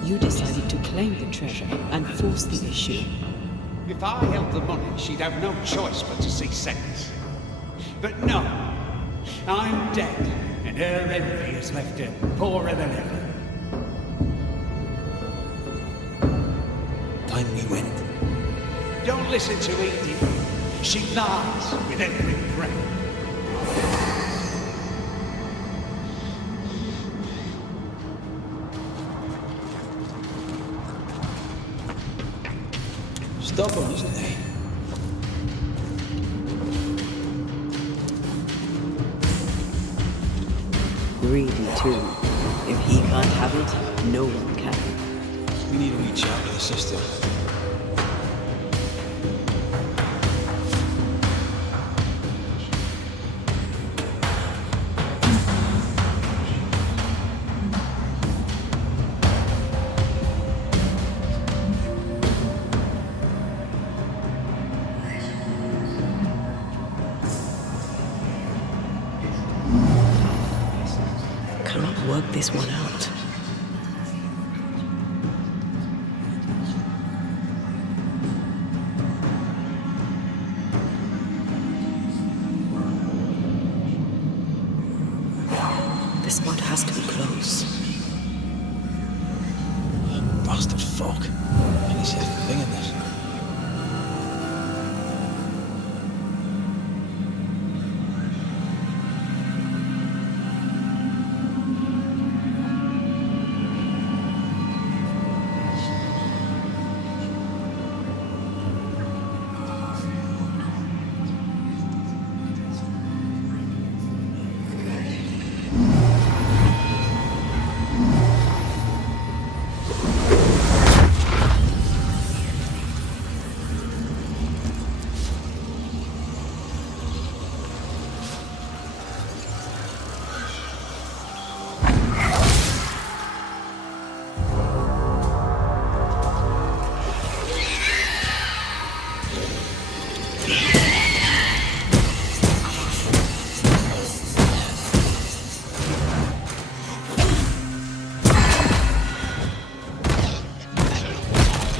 You decided to claim the treasure and force the issue. If I held the money, she'd have no choice but to see sense. But no, I'm dead, and her envy has left her poorer than ever. Time we went. Don't listen to Edith. She lies with every breath. Stubborn, isn't they? Greedy too. If he can't have it, no one can. We need to reach out to the sister. Cannot work this one out. The spot has to be close. Bastard fuck. Can he see a thing in this?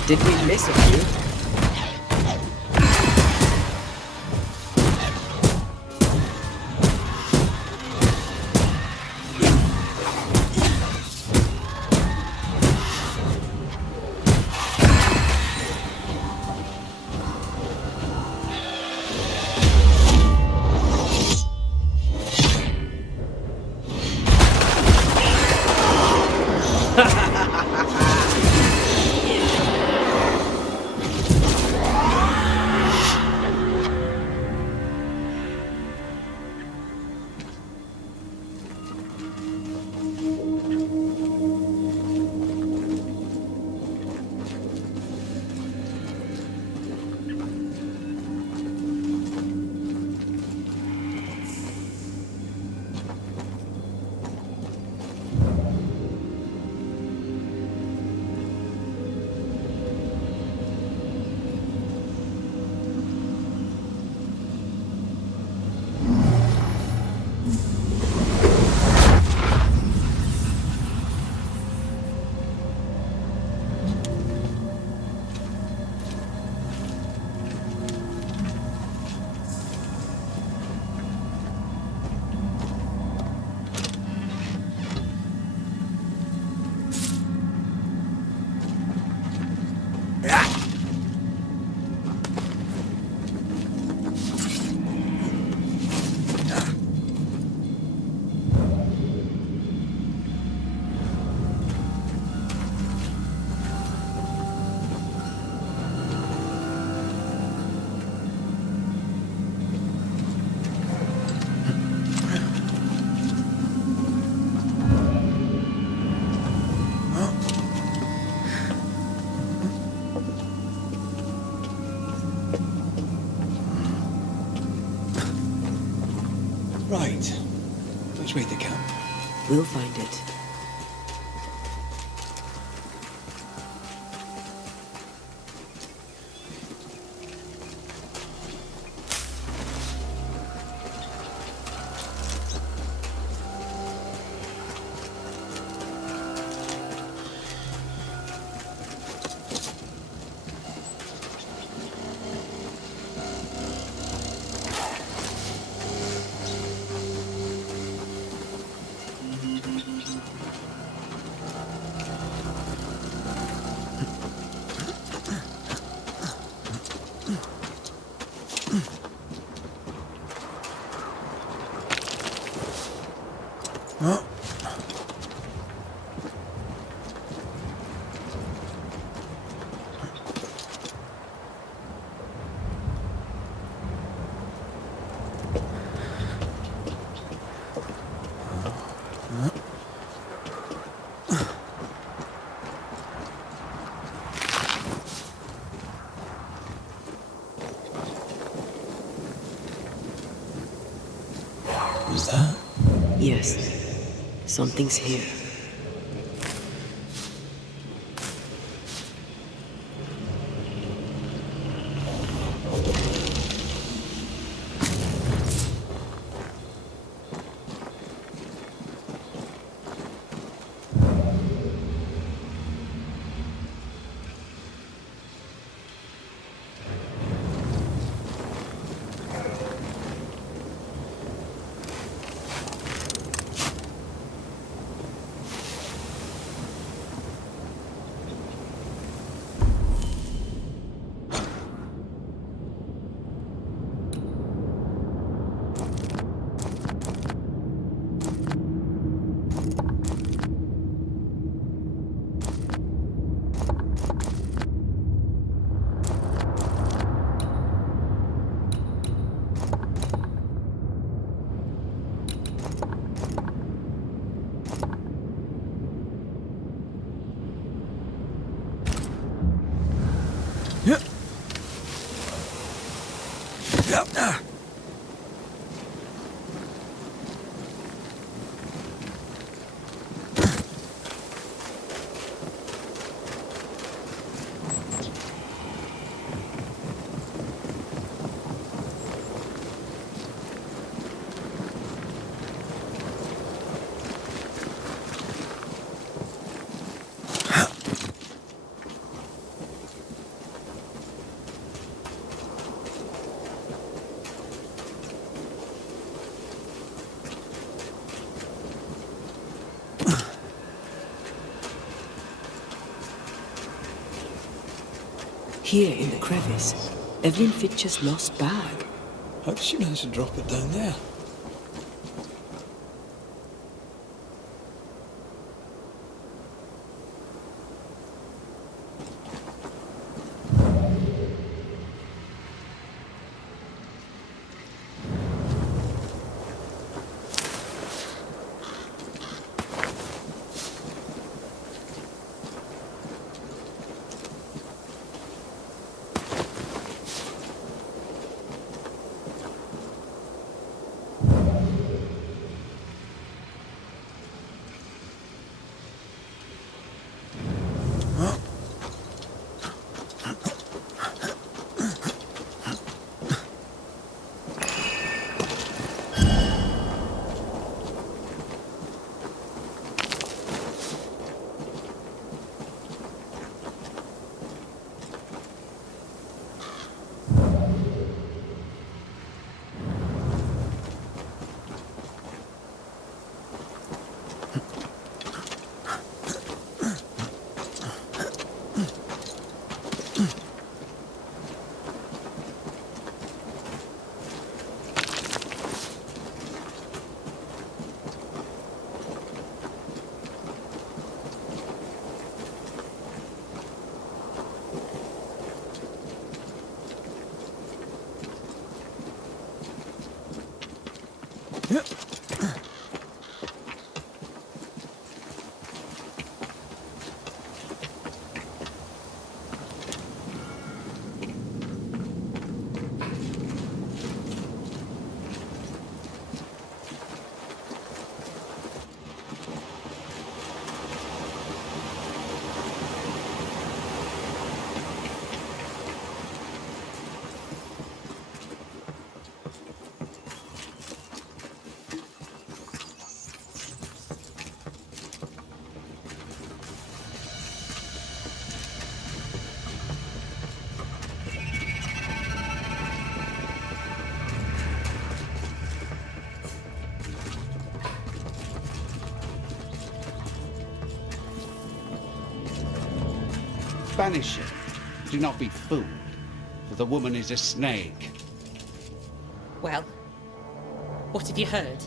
Did we miss a few? Right. Which way to camp? We'll find it. Huh? Was that? Yes. Something's here. Here in the crevice, Evelyn Fitcher's lost bag. How did she manage to drop it down there? Banisher, do not be fooled, for the woman is a snake. Well, what have you heard?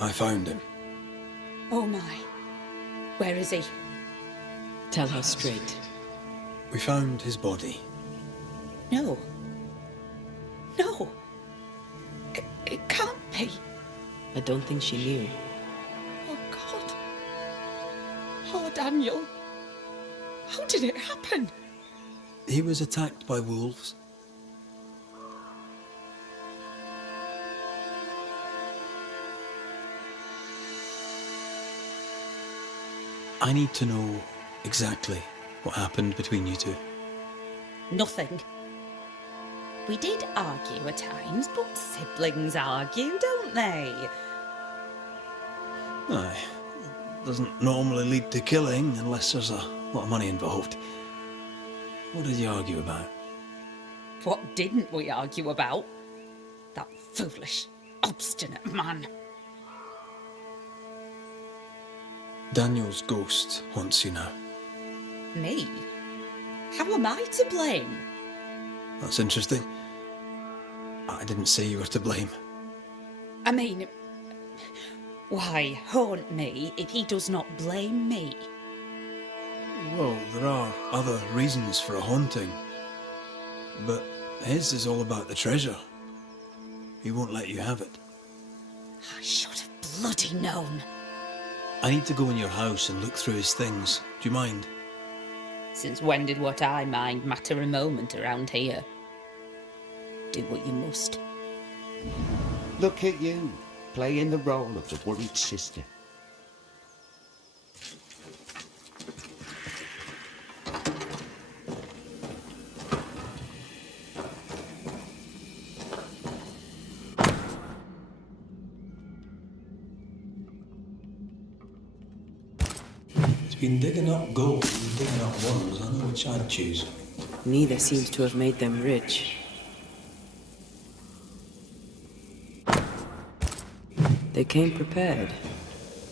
I found him. Oh my. Where is he? Tell her straight. We found his body. No. No. It can't be. I don't think she knew. Oh, God. Oh, Daniel. How did it happen? He was attacked by wolves. I need to know exactly what happened between you two. Nothing. We did argue at times, but siblings argue, don't they? Aye. Doesn't normally lead to killing unless there's a lot of money involved. What did you argue about? What didn't we argue about? That foolish, obstinate man. Daniel's ghost haunts you now. Me? How am I to blame? That's interesting. I didn't say you were to blame. I mean, why haunt me if he does not blame me? Well, there are other reasons for a haunting. But his is all about the treasure. He won't let you have it. I should have bloody known. I need to go in your house and look through his things. Do you mind? Since when did what I mind matter a moment around here? Do what you must. Look at you, playing the role of the worried sister. Been digging up gold and digging up worms. I know which I'd choose. Neither seems to have made them rich. They came prepared.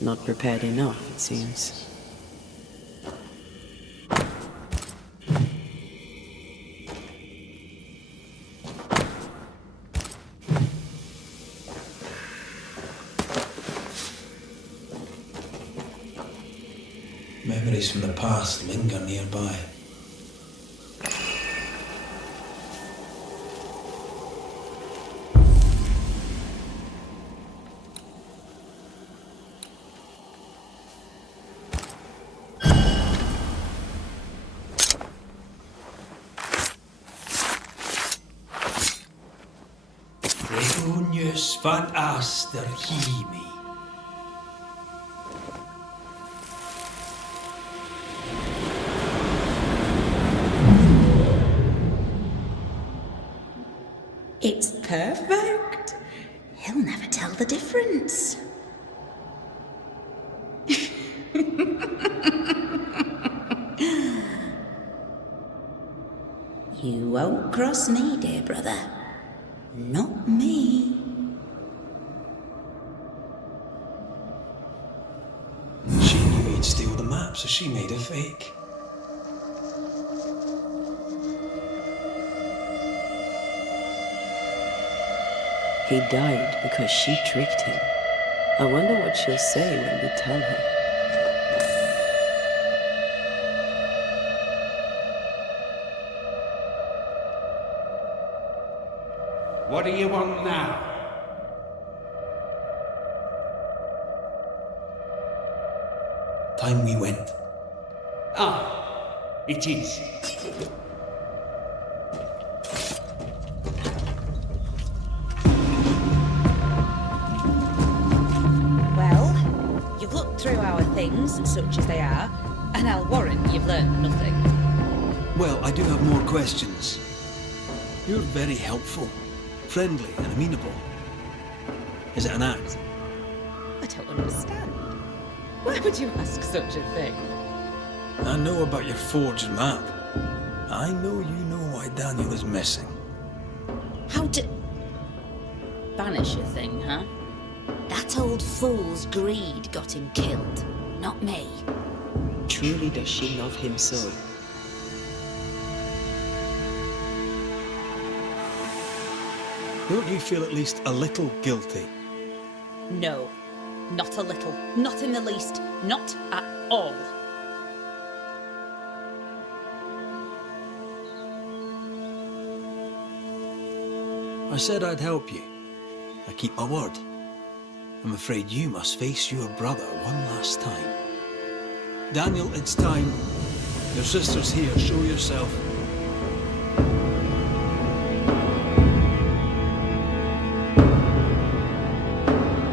Not prepared enough, it seems. Memories from the past linger nearby. Reunius van Aster Himi. It's perfect. He'll never tell the difference. You won't cross me, dear brother. Not me. She knew he'd steal the map, so she made a fake. He died because she tricked him. I wonder what she'll say when we tell her. What do you want now? Time we went. Ah, it is. Well, you've looked through our things, such as they are, and I'll warrant you've learned nothing. Well, I do have more questions. You're very helpful, friendly and amenable. Is it an act? I don't understand. Why would you ask such a thing? I know about your forged map. I know you know why Daniel is missing. How did... Banisher thing, huh? That old fool's greed got him killed, not me. truly does she love him so? Don't you feel at least a little guilty? No, not a little. Not in the least. Not at all. I said I'd help you. I keep my word. I'm afraid you must face your brother one last time. Daniel, it's time. Your sister's here. Show yourself.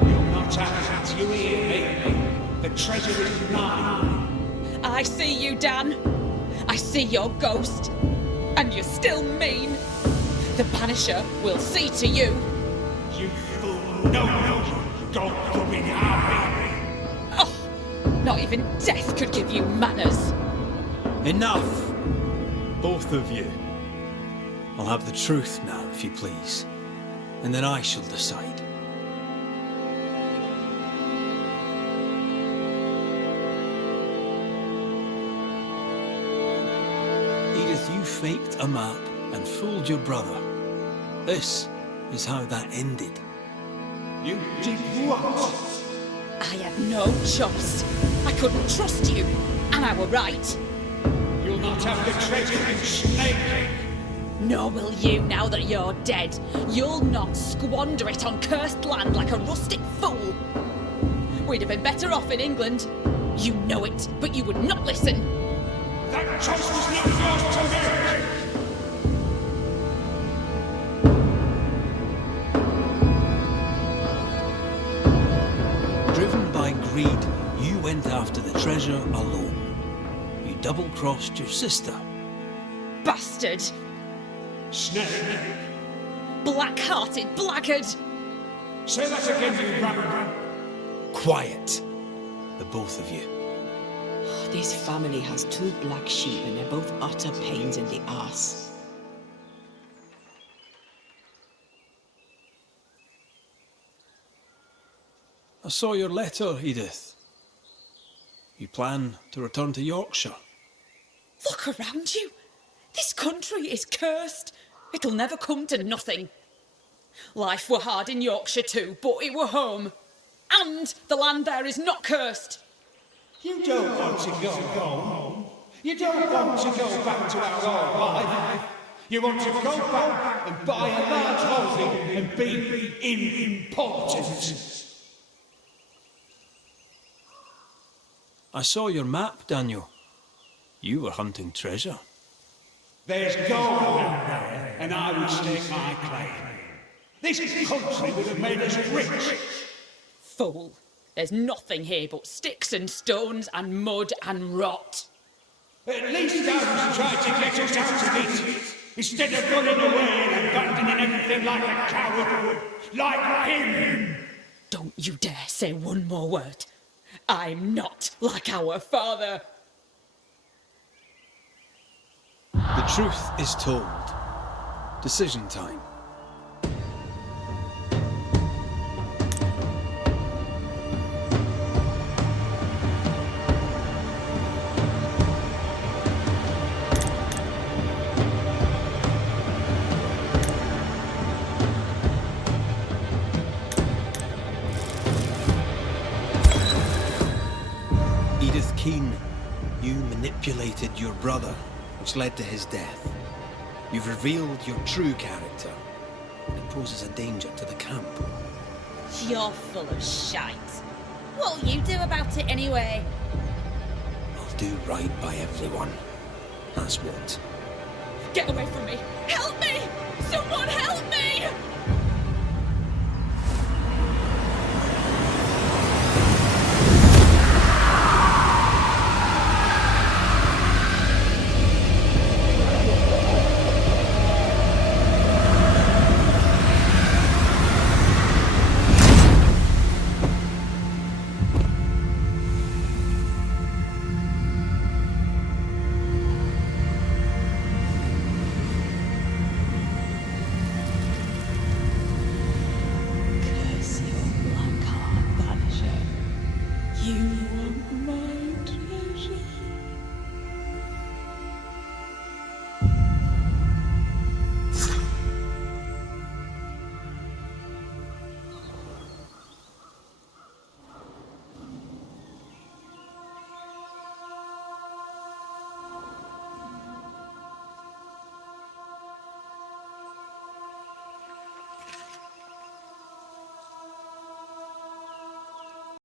You'll not have it. You hear me? The treasure is mine. I see you, Dan. I see your ghost. And you're still mean. The Banisher will see to you. You fool. No. God-grubbing harpy. Oh, not even death could give you manners. Enough! Both of you. I'll have the truth now, if you please. And then I shall decide. Edith, you faked a map and fooled your brother. This is how that ended. You did what? I had no choice. I couldn't trust you. And I were right. You'll not have the treasure, you snake! Nor will you now that you're dead. You'll not squander it on cursed land like a rustic fool. We'd have been better off in England. You know it, but you would not listen. That choice was not yours to make! Driven by greed, you went after the treasure alone. You double-crossed your sister. Bastard! Snake! Black-hearted blackguard! Say that again, you rabbit! Quiet, the both of you. This family has two black sheep and they're both utter pains in the arse. I saw your letter, Edith. You plan to return to Yorkshire. Look around you. This country is cursed. It'll never come to nothing. Life were hard in Yorkshire too, but it were home. And the land there is not cursed. You don't want to go home. You don't want to go back to our old life. You want to go back and buy a large holding and be important. I saw your map, Daniel. You were hunting treasure. There's gold out there, and I would stake my claim. This country would have made us rich. Fool. There's nothing here but sticks and stones and mud and rot. At least I was trying to get us out of it, instead of running away and abandoning everything like a coward, like him. Don't you dare say one more word. I'm not like our father. The truth is told. Decision time. Edith Keane, you manipulated your brother, which led to his death. You've revealed your true character, and it poses a danger to the camp. You're full of shite. What'll you do about it anyway? I'll do right by everyone. That's what. Get away from me! Help me!